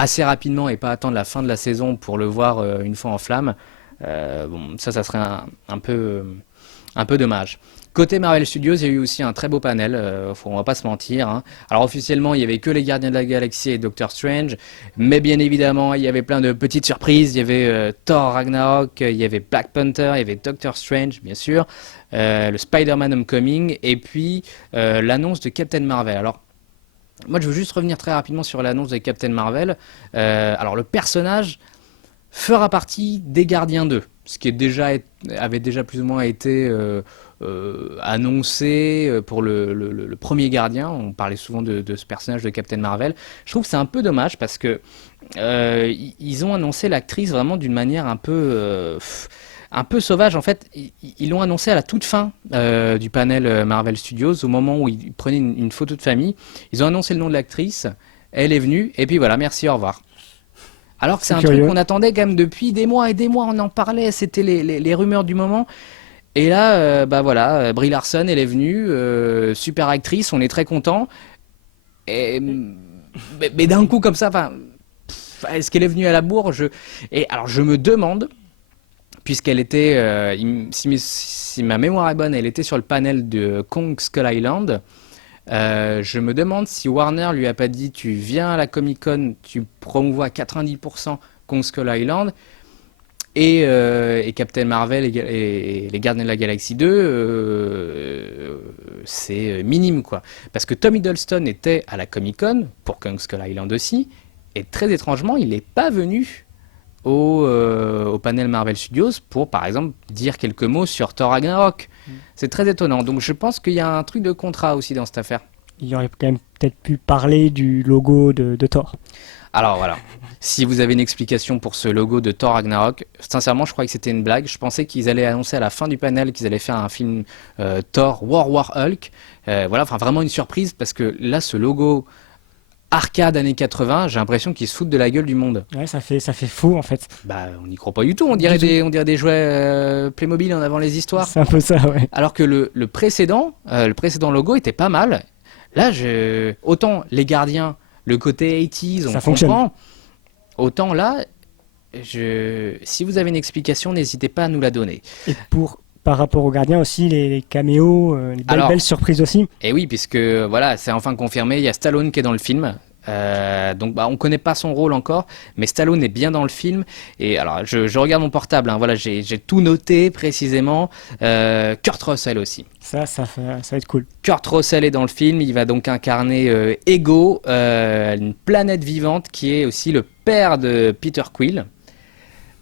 assez rapidement et pas attendre la fin de la saison pour le voir une fois en flamme. Bon, ça serait un peu dommage. Côté Marvel Studios, il y a eu aussi un très beau panel, on va pas se mentir, hein. Alors officiellement, il y avait que les Gardiens de la Galaxie et Doctor Strange, mais bien évidemment, il y avait plein de petites surprises. Il y avait Thor Ragnarok, il y avait Black Panther, il y avait Doctor Strange, bien sûr, le Spider-Man Homecoming, et puis l'annonce de Captain Marvel. Alors, moi, je veux juste revenir très rapidement sur l'annonce de Captain Marvel. Alors, le personnage fera partie des Gardiens 2, ce qui avait déjà plus ou moins été annoncé pour le premier Gardien. On parlait souvent de ce personnage de Captain Marvel. Je trouve que c'est un peu dommage parce que ils ont annoncé l'actrice vraiment d'une manière un peu sauvage. En fait, ils l'ont annoncé à la toute fin du panel Marvel Studios, au moment où ils prenaient une photo de famille. Ils ont annoncé le nom de l'actrice, elle est venue, et puis voilà, merci, au revoir. Alors que c'est C'est un truc curieux. qu'on attendait quand même depuis des mois et des mois, on en parlait, c'était les rumeurs du moment. Et là, bah voilà, Brie Larson, elle est venue, super actrice, on est très content. Mais d'un coup comme ça, enfin, est-ce qu'elle est venue à la bourre? Et alors je me demande, puisqu'elle était, si ma mémoire est bonne, elle était sur le panel de Kong Skull Island. Je me demande si Warner lui a pas dit tu viens à la Comic Con, tu promouvois à 90% Kong Skull Island et Captain Marvel et les Gardiens de la Galaxie 2, c'est minime quoi. Parce que Tom Hiddleston était à la Comic Con pour Kong Skull Island aussi, et très étrangement, il n'est pas venu au panel Marvel Studios pour, par exemple, dire quelques mots sur Thor Ragnarok. C'est très étonnant. Donc je pense qu'il y a un truc de contrat aussi dans cette affaire. Il aurait quand même peut-être pu parler du logo de Thor. Alors voilà, si vous avez une explication pour ce logo de Thor Ragnarok, sincèrement je croyais que c'était une blague. Je pensais qu'ils allaient annoncer à la fin du panel qu'ils allaient faire un film Thor War Hulk. Voilà, enfin vraiment une surprise parce que là ce logo arcade années 80, j'ai l'impression qu'ils se foutent de la gueule du monde. Ouais, ça fait faux en fait. Bah on n'y croit pas du tout, on dirait des jouets Playmobil en avant les histoires. C'est un peu ça, ouais. Alors que le précédent logo était pas mal. Là, autant les gardiens, le côté 80s, on Ça fonctionne. comprend. Autant là, si vous avez une explication, n'hésitez pas à nous la donner. Et par rapport aux gardiens aussi, les caméos, les Alors, belles surprises aussi. Et oui, puisque voilà, c'est enfin confirmé, il y a Stallone qui est dans le film. Donc on connaît pas son rôle encore, mais Stallone est bien dans le film. Et alors je regarde mon portable, hein, voilà, j'ai tout noté précisément. Kurt Russell aussi. Ça va être cool. Kurt Russell est dans le film, il va donc incarner Ego, une planète vivante qui est aussi le père de Peter Quill.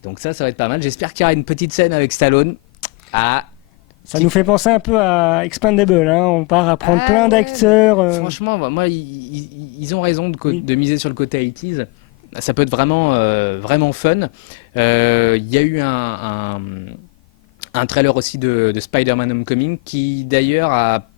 Donc ça va être pas mal. J'espère qu'il y aura une petite scène avec Stallone. Ah, Ça nous fait penser un peu à Expandable, hein. On part à prendre plein ouais. d'acteurs. Franchement, moi, ils ont raison de miser sur le côté 80s. Ça peut être vraiment fun. Il y a eu un trailer aussi de Spider-Man Homecoming qui d'ailleurs a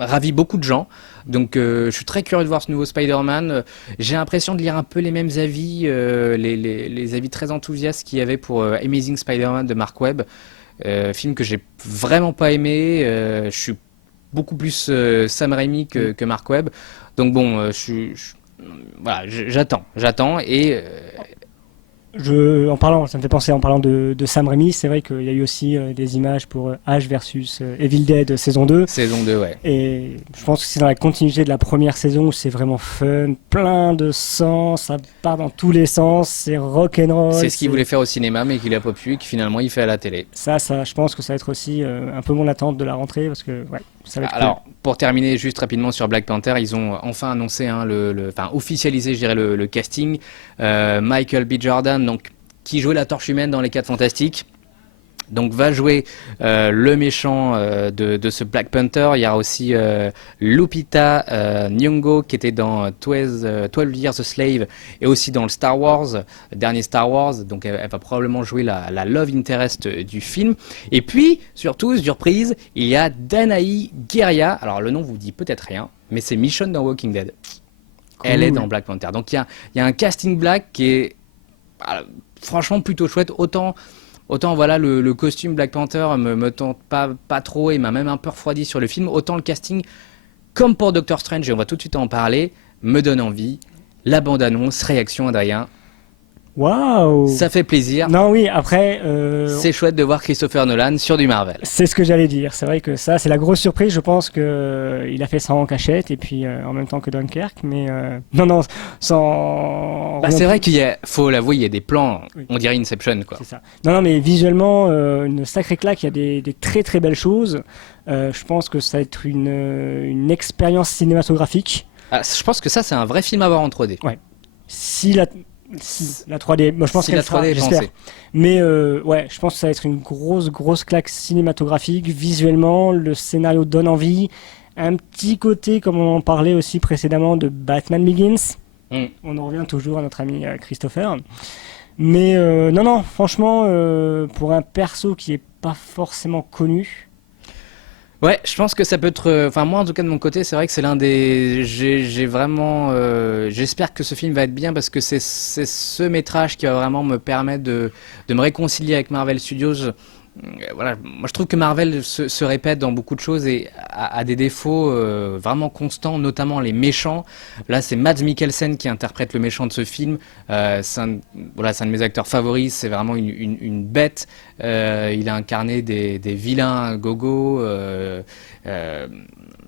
ravi beaucoup de gens. Donc je suis très curieux de voir ce nouveau Spider-Man. J'ai l'impression de lire un peu les mêmes avis, les avis très enthousiastes qu'il y avait pour Amazing Spider-Man de Mark Webb. Film que j'ai vraiment pas aimé. Je suis beaucoup plus Sam Raimi que Mark Webb. Donc bon, voilà, j'attends et Ça me fait penser en parlant de Sam Raimi, c'est vrai qu'il y a eu aussi des images pour Ash versus Evil Dead saison 2. saison 2, ouais. Et je pense que c'est dans la continuité de la première saison où c'est vraiment fun, plein de sang, ça part dans tous les sens, c'est rock'n'roll. C'est ce qu'il voulait faire au cinéma, mais qu'il a pas pu et que finalement il fait à la télé. Ça, je pense que ça va être aussi un peu mon attente de la rentrée parce que ouais, ça va être Alors, pour terminer juste rapidement sur Black Panther, ils ont enfin annoncé, hein, enfin officialisé, je dirais, le casting. Michael B. Jordan, donc, qui jouait la Torche Humaine dans Les 4 Fantastiques, donc va jouer le méchant de ce Black Panther. Il y a aussi Lupita Nyong'o qui était dans 12 Years a Slave et aussi dans le Star Wars, le dernier Star Wars. Donc elle va probablement jouer la love interest du film. Et puis, surtout, surprise, il y a Danae Guerria. Alors le nom vous dit peut-être rien, mais c'est Michonne dans Walking Dead. Elle est dans Black Panther. Donc il y a un casting black qui est franchement plutôt chouette. Autant voilà, le costume Black Panther me tente pas trop et m'a même un peu refroidi sur le film. Autant le casting, comme pour Doctor Strange, et on va tout de suite en parler, me donne envie. La bande-annonce, réaction Adrien. Waouh! Ça fait plaisir. Non, oui, après. C'est chouette de voir Christopher Nolan sur du Marvel. C'est ce que j'allais dire. C'est vrai que ça, c'est la grosse surprise. Je pense que il a fait ça en cachette et puis en même temps que Dunkerque. Mais non, sans. C'est vrai faut l'avouer, il y a des plans, Oui. on dirait Inception, quoi. C'est ça. Non, mais visuellement, une sacrée claque. Il y a des très très belles choses. Je pense que ça va être une expérience cinématographique. Je pense que ça, c'est un vrai film à voir en 3D. Si la 3D, moi je pense Si qu'elle la 3D est j'espère. pensée. Mais ouais, je pense que ça va être une grosse claque cinématographique. Visuellement, le scénario donne envie. Un petit côté, comme on en parlait aussi précédemment, de Batman Begins. On en revient toujours à notre ami Christopher. Mais non, franchement, pour un perso qui est pas forcément connu. Ouais, je pense que ça peut être. Enfin, moi, en tout cas, de mon côté, c'est vrai que c'est l'un des. J'ai vraiment. J'espère que ce film va être bien parce que c'est ce métrage qui va vraiment me permettre de me réconcilier avec Marvel Studios. Voilà, moi je trouve que Marvel se répète dans beaucoup de choses et a des défauts vraiment constants, notamment les méchants. Là, c'est Mads Mikkelsen qui interprète le méchant de ce film. C'est un de mes acteurs favoris. C'est vraiment une bête. Il a incarné des vilains gogo.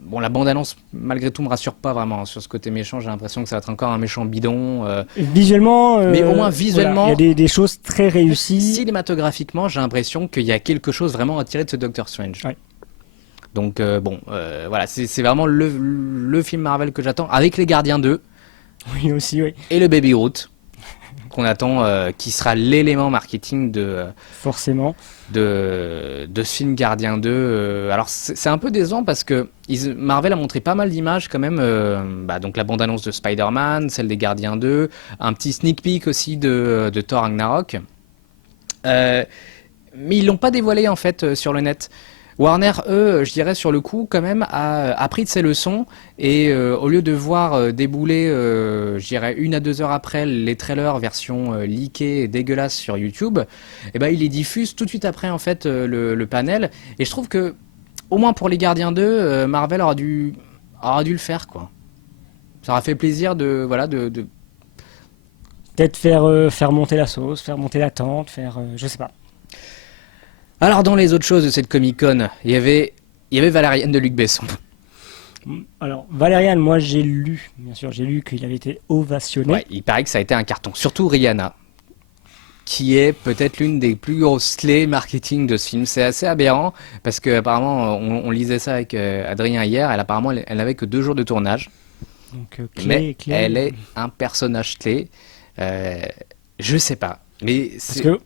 Bon, la bande-annonce, malgré tout, me rassure pas vraiment sur ce côté méchant. J'ai l'impression que ça va être encore un méchant bidon. Visuellement, Mais au moins visuellement, voilà, il y a des choses très réussies. Cinématographiquement, j'ai l'impression qu'il y a quelque chose vraiment à tirer de ce Doctor Strange. Ouais. Donc voilà, c'est vraiment le film Marvel que j'attends, avec les Gardiens 2 Oui, aussi, oui. et le Baby Groot, qu'on attend, qui sera l'élément marketing Forcément. de ce film Gardien 2. Alors c'est un peu décevant parce que Marvel a montré pas mal d'images quand même. Donc la bande-annonce de Spider-Man, celle des Gardiens 2, un petit sneak peek aussi de Thor Ragnarok. Mais ils l'ont pas dévoilé en fait sur le net. Warner, eux, je dirais sur le coup, quand même, a appris de ses leçons et au lieu de voir débouler, je dirais 1 à 2 heures après, les trailers version leakée et dégueulasse sur YouTube, eh ben, il les diffuse tout de suite après en fait le panel. Et je trouve que, au moins pour les Gardiens 2, Marvel aura dû le faire, quoi. Ça aura fait plaisir de Peut-être faire monter la sauce, faire monter l'attente, je sais pas. Alors dans les autres choses de cette Comic Con, il y avait Valériane de Luc Besson. Alors, Valérian, moi j'ai lu, bien sûr, j'ai lu qu'il avait été ovationné. Ouais, il paraît que ça a été un carton. Surtout Rihanna, qui est peut-être l'une des plus grosses clés marketing de ce film. C'est assez aberrant parce que apparemment, on lisait ça avec Adrien hier. Apparemment, elle n'avait que 2 jours de tournage, Donc, mais clé. elle est un personnage clé. Euh, je sais pas, mais Parce que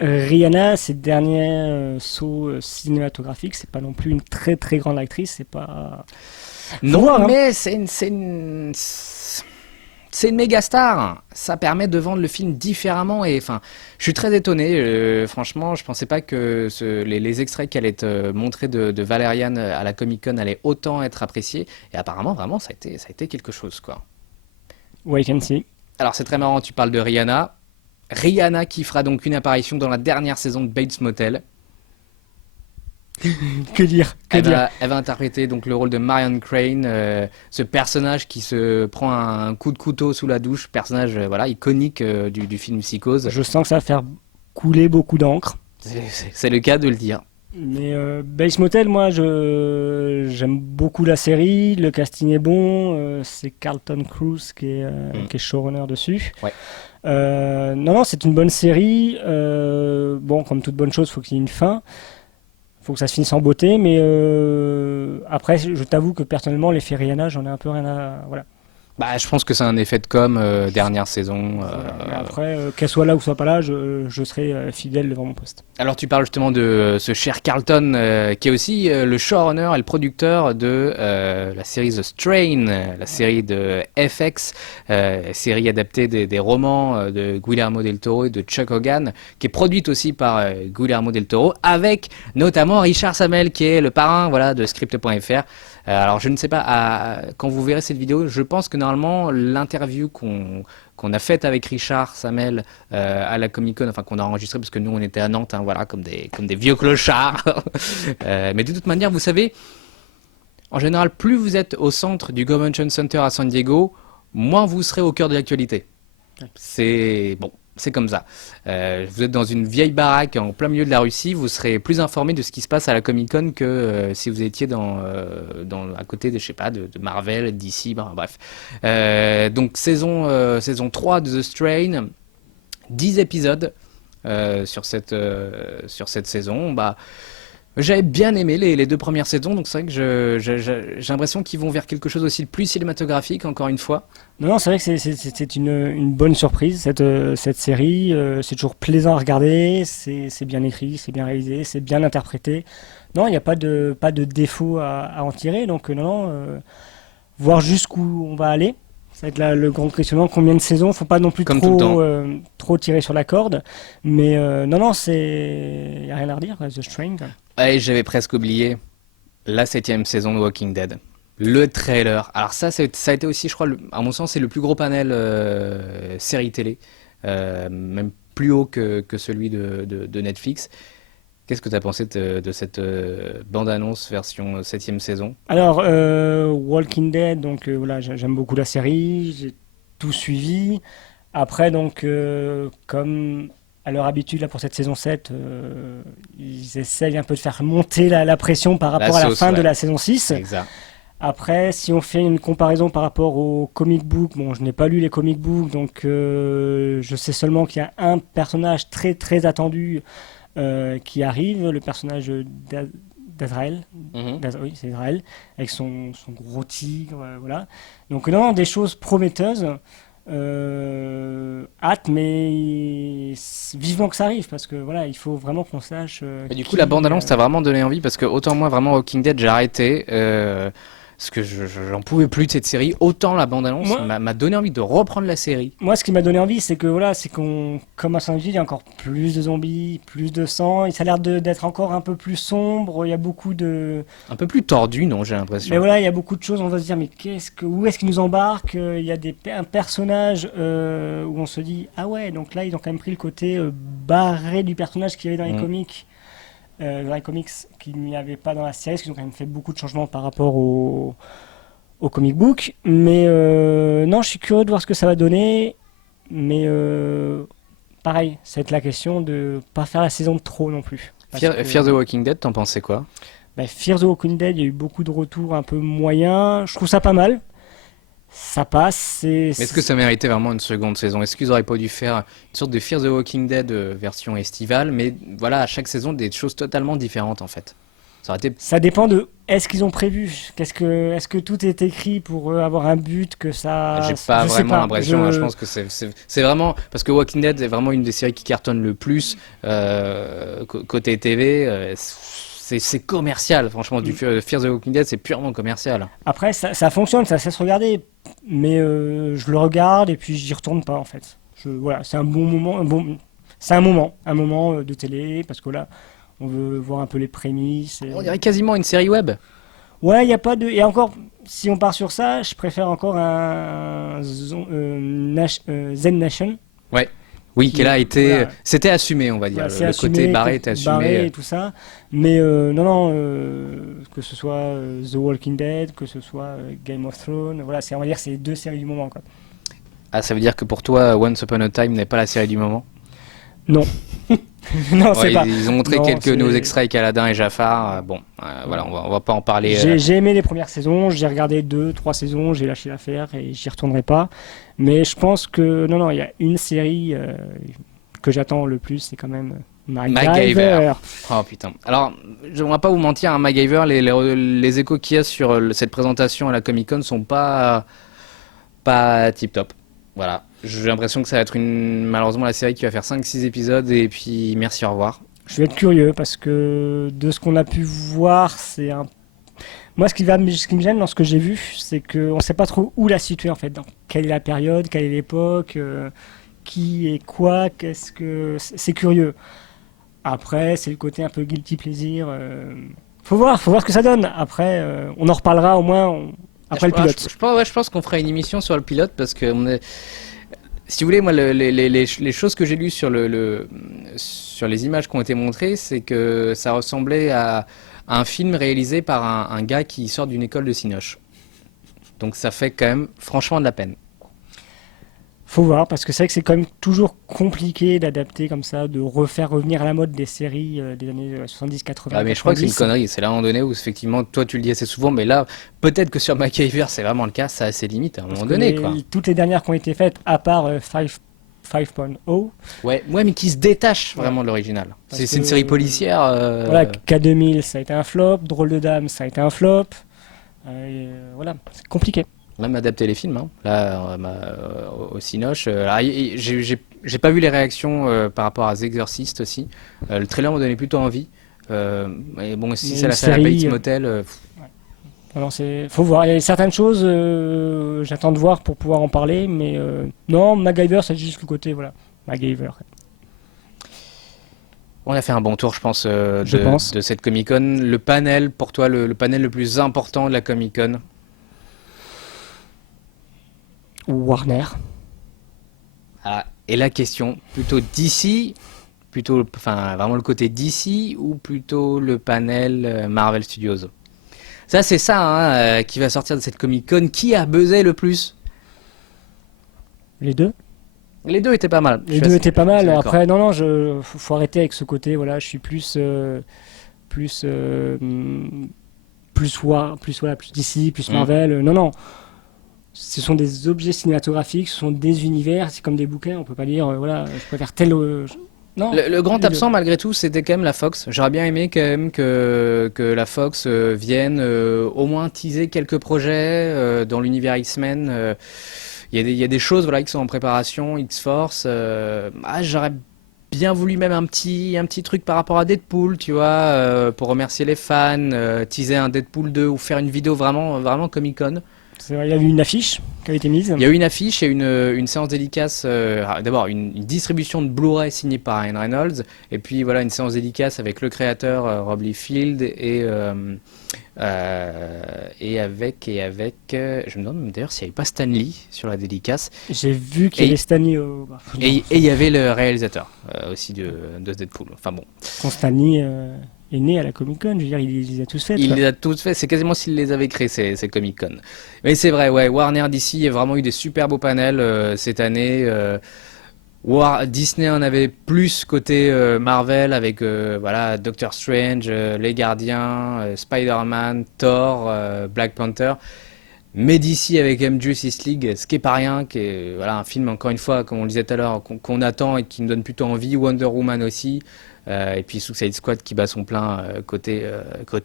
Rihanna, ses derniers sauts cinématographiques, c'est pas non plus une très très grande actrice, c'est pas. non, voir, hein. mais c'est une méga star. Ça permet de vendre le film différemment et enfin, je suis très étonné. Franchement, je pensais pas que les extraits qui allaient être montrés de Valérian à la Comic Con allaient autant être appréciés. Et apparemment, vraiment, ça a été quelque chose, quoi. Wait and see. Alors c'est très marrant, tu parles de Rihanna. Rihanna qui fera donc une apparition dans la dernière saison de Bates Motel. Que dire? Que Elle dire? va interpréter donc le rôle de Marion Crane, ce personnage qui se prend un coup de couteau sous la douche, personnage voilà iconique du film Psychose. Je sens que ça va faire couler beaucoup d'encre. C'est le cas de le dire. Mais Bates Motel, moi, j'aime beaucoup la série. Le casting est bon. C'est Carlton Cruise qui est showrunner dessus. Ouais. Non, c'est une bonne série. Bon, comme toute bonne chose, faut qu'il y ait une fin. Faut que ça se finisse en beauté. Mais après, je t'avoue que personnellement, l'effet Rihanna, j'en ai un peu rien à. Voilà. Bah, je pense que c'est un effet de com, dernière saison. Mais après, qu'elle soit là ou soit pas là, je serai fidèle devant mon poste. Alors tu parles justement de ce cher Carlton qui est aussi le showrunner et le producteur de la série The Strain, la série de FX, série adaptée des romans de Guillermo del Toro et de Chuck Hogan, qui est produite aussi par Guillermo del Toro, avec notamment Richard Sammel qui est le parrain voilà, de Script.fr. Alors je ne sais pas, quand vous verrez cette vidéo, je pense que normalement l'interview qu'on a faite avec Richard Sammel à la Comic Con, enfin qu'on a enregistré parce que nous on était à Nantes, hein, voilà, comme des vieux clochards. Mais de toute manière, vous savez, en général, plus vous êtes au centre du Convention Center à San Diego, moins vous serez au cœur de l'actualité. C'est bon. C'est comme ça. Vous êtes dans une vieille baraque en plein milieu de la Russie, vous serez plus informé de ce qui se passe à la Comic Con que si vous étiez à côté de, je sais pas, de Marvel, DC, bref. Donc saison 3 de The Strain, 10 épisodes sur cette saison. Bah, j'avais bien aimé les 2 premières saisons, donc c'est vrai que j'ai l'impression qu'ils vont vers quelque chose aussi de plus cinématographique, encore une fois. Non, c'est vrai que c'est une bonne surprise, cette série. C'est toujours plaisant à regarder, c'est bien écrit, c'est bien réalisé, c'est bien interprété. Non, il n'y a pas de défaut à en tirer. Donc, voir jusqu'où on va aller. Ça va être là, le grand questionnement. Combien de saisons? Faut pas non plus Comme tout le temps. trop tirer sur la corde. Mais non, il n'y a rien à redire, quoi, The Strain. Et j'avais presque oublié la 7e saison de Walking Dead. Le trailer. Alors ça a été aussi, je crois, à mon sens, c'est le plus gros panel série télé. Même plus haut que celui de Netflix. Qu'est-ce que tu as pensé de cette bande-annonce version 7e saison? Alors, Walking Dead, donc voilà, j'aime beaucoup la série, j'ai tout suivi. Après, donc, comme à leur habitude là, pour cette saison 7, ils essayent un peu de faire monter la pression par rapport à la sauce, fin de ouais. la saison 6. Exact. Après, si on fait une comparaison par rapport aux comic books, bon, je n'ai pas lu les comic books, donc je sais seulement qu'il y a un personnage très très attendu qui arrive, le personnage d'Azrael. Mhm. Oui, c'est Israël, avec son gros tigre, voilà. Donc non, des choses prometteuses. Hâte, mais vivement que ça arrive, parce que voilà, il faut vraiment qu'on sache. Et du coup, la bande-annonce t'a vraiment donné envie parce que autant moi, vraiment, Walking Dead, j'ai arrêté. Parce que j'en pouvais plus de cette série. Autant la bande-annonce Moi- m'a donné envie de reprendre la série. Moi, ce qui m'a donné envie, c'est que voilà, c'est qu'on, comme à Saint-Gilles, il y a encore plus de zombies, plus de sang, et ça a l'air d'être encore un peu plus sombre. Il y a beaucoup de, Un peu plus tordu, non, j'ai mais l'impression. voilà, il y a beaucoup de choses. On va se dire, mais où est-ce qu'ils nous embarquent? Il y a un personnage où on se dit, ah ouais, donc là, ils ont quand même pris le côté barré du personnage qu'il y avait dans les Mm. comics. Dans les comics qu'il n'y avait pas dans la série, parce qu'ils ont quand même fait beaucoup de changements par rapport au comic book. Mais non, je suis curieux de voir ce que ça va donner. Mais pareil, c'est la question de pas faire la saison de trop non plus. Parce Fear, que, Fear the Walking Dead, t'en pensais quoi? Fear the Walking Dead, il y a eu beaucoup de retours un peu moyens. Je trouve ça pas mal. Ça passe. Mais est-ce que ça méritait vraiment une seconde saison? Est-ce qu'ils auraient pas dû faire une sorte de Fear the Walking Dead version estivale, mais voilà, à chaque saison, des choses totalement différentes en fait? Ça aurait été... Ça dépend de est-ce qu'ils ont prévu. Est-ce que tout est écrit pour avoir un but que ça. J'ai pas Je sais vraiment pas. l'impression, hein. Je pense que c'est vraiment parce que Walking Dead est vraiment une des séries qui cartonne le plus côté TV. C'est commercial, franchement. Du Fear the Walking Dead, c'est purement commercial. Après, ça fonctionne, ça cesse regarder. Mais je le regarde et puis j'y retourne pas en fait. Voilà, c'est un bon moment, c'est un moment de télé parce que là, on veut voir un peu les prémices. On dirait quasiment une série web. Ouais, il y a pas de. Et encore, si on part sur ça, je préfère encore un Zen Nation. Ouais. Oui, qu'elle a été. Voilà. C'était assumé, on va dire. Voilà, c'est Le assumé, côté barré était assumé. barré et tout ça. Mais non, que ce soit The Walking Dead, que ce soit Game of Thrones, voilà, on va dire c'est les deux séries du moment, quoi. Ah, ça veut dire que pour toi, Once Upon a Time n'est pas la série du moment? Non. Non, Ouais, c'est pas. ils ont montré Non, quelques c'est- nouveaux extraits avec Aladdin et Jafar. Bon, voilà, on va pas en parler. J'ai aimé les premières saisons, j'ai regardé 2, 3 saisons, j'ai lâché l'affaire et j'y retournerai pas. Mais je pense que non, il y a une série que j'attends le plus, c'est quand même MacGyver. Oh putain. Alors, je ne vais pas vous mentir, hein, MacGyver, les échos qu'il y a sur cette présentation à la Comic Con sont pas tip top. Voilà. J'ai l'impression que ça va être malheureusement la série qui va faire 5-6 épisodes et puis merci, au revoir. Je vais être curieux parce que de ce qu'on a pu voir, c'est un. Moi, ce qui me gêne dans ce que j'ai vu, c'est qu'on ne sait pas trop où la situer en fait. Dans quelle est la période, quelle est l'époque, qui est quoi, qu'est-ce que. C'est curieux. Après, c'est le côté un peu guilty plaisir. Faut voir ce que ça donne. Après, on en reparlera au moins après le pilote. Je pense qu'on fera une émission sur le pilote parce que si vous voulez, moi, les choses que j'ai lues sur sur les images qui ont été montrées, c'est que ça ressemblait à un film réalisé par un gars qui sort d'une école de cinoche. Donc ça fait quand même franchement de la peine. Faut voir, parce que c'est vrai que c'est quand même toujours compliqué d'adapter comme ça, de refaire revenir à la mode des séries des années 70, 80, Ah, mais je crois que c'est une 90. connerie. C'est là à un moment donné où effectivement, toi tu le dis assez souvent, mais là, peut-être que sur MacGyver c'est vraiment le cas, ça a ses limites à un Parce moment que donné, quoi. toutes les dernières qui ont été faites, à part 5.0, Ouais, mais qui se détache vraiment de l'original. Parce C'est une que- série policière. voilà, K2000, ça a été un flop, Drôle de Dame, ça a été un flop. Voilà, c'est compliqué. Même adapter les films, hein. Là, au Cinoche. Alors, j'ai pas vu les réactions par rapport à The Exorcist aussi. Le trailer me donnait plutôt envie. Mais bon, si Mais ça une l'a fait à la série, Bates Motel, Alors, faut voir. Il y a certaines choses, j'attends de voir pour pouvoir en parler, mais non, MacGyver, c'est juste le côté, voilà, MacGyver. on a fait un bon tour, je pense, Je pense. de cette Comic Con. Le panel, pour toi, le panel le plus important de la Comic Con? Ou Warner. Ah, et la question, plutôt DC, enfin vraiment le côté DC ou plutôt le panel Marvel Studios? Ça, c'est ça hein, qui va sortir de cette Comic Con. Qui a buzzé le plus? Les deux. Les deux étaient pas mal. Je Les suis deux assez- étaient pas je suis mal. d'accord. Après, non, faut arrêter avec ce côté. Voilà, je suis plus, plus, plus DC, plus Mm. Marvel. Non. Ce sont des objets cinématographiques, ce sont des univers. C'est comme des bouquins. On peut pas dire, voilà, je préfère tel. Non. Le grand les deux. absent, malgré tout, c'était quand même la Fox. J'aurais bien aimé quand même que la Fox vienne au moins teaser quelques projets dans l'univers X-Men. Il y a des choses voilà, qui sont en préparation, X-Force. J'aurais bien voulu même un petit truc par rapport à Deadpool, tu vois, pour remercier les fans, teaser un Deadpool 2 ou faire une vidéo vraiment Comic-Con. C'est vrai, il y a eu une affiche qui a été mise. Il y a eu une affiche et une séance dédicace. D'abord, une distribution de Blu-ray signée par Ryan Reynolds. Et puis voilà, une séance dédicace avec le créateur Rob Liefeld et avec. Je me demande d'ailleurs s'il n'y avait pas Stan Lee sur la dédicace. J'ai vu qu'il y Et- avait Stanley Et il y avait le réalisateur aussi de Deadpool. Enfin bon, quand Stanley est né à la Comic Con. Je veux dire, il les a tous faits. il quoi. les a tous fait. C'est quasiment s'il les avait créés, ces Comic Con. Mais c'est vrai, ouais, Warner DC a vraiment eu des super beaux panels cette année. Disney en avait plus côté Marvel avec voilà Doctor Strange, Les Gardiens, Spider-Man, Thor, Black Panther. Mais DC avec M Justice League, ce qui est pas rien, qui est voilà un film encore une fois comme on le disait tout à l'heure qu'on attend et qui nous donne plutôt envie. Wonder Woman aussi, et puis Suicide Squad qui bat son plein côté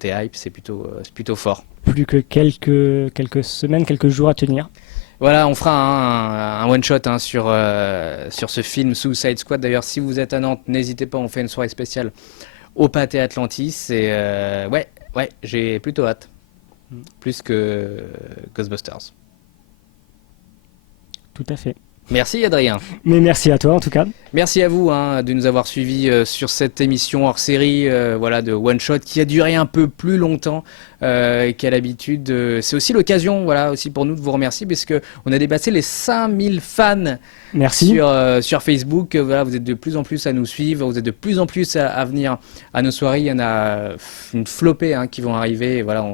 hype, c'est plutôt fort. Plus que quelques semaines, quelques jours à tenir. Voilà, on fera un one shot hein, sur ce film Suicide Squad. D'ailleurs, si vous êtes à Nantes, n'hésitez pas, on fait une soirée spéciale au Pâté Atlantis. Et ouais, j'ai plutôt hâte, plus que Ghostbusters. Tout à fait. Merci Adrien. Mais merci à toi en tout cas. Merci à vous hein, de nous avoir suivis sur cette émission hors série voilà, de One Shot qui a duré un peu plus longtemps qu'à l'habitude. C'est aussi l'occasion voilà, aussi pour nous de vous remercier parce qu'on a dépassé les 5000 fans Merci. sur Facebook. Voilà, vous êtes de plus en plus à nous suivre, vous êtes de plus en plus à venir à nos soirées. Il y en a une flopée hein, qui vont arriver. Et voilà,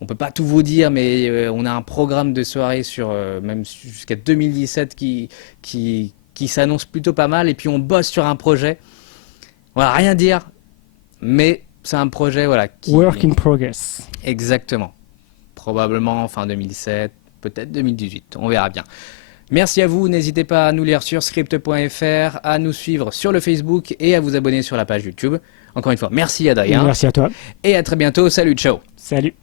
on peut pas tout vous dire, mais on a un programme de soirée sur même jusqu'à 2017 qui s'annonce plutôt pas mal. Et puis on bosse sur un projet. On va rien dire, mais c'est un projet voilà Work in progress. Exactement. Probablement fin 2017, peut-être 2018. On verra bien. Merci à vous. N'hésitez pas à nous lire sur script.fr, à nous suivre sur le Facebook et à vous abonner sur la page YouTube. Encore une fois, merci Adrien. Merci à toi. Et à très bientôt. Salut, ciao. Salut.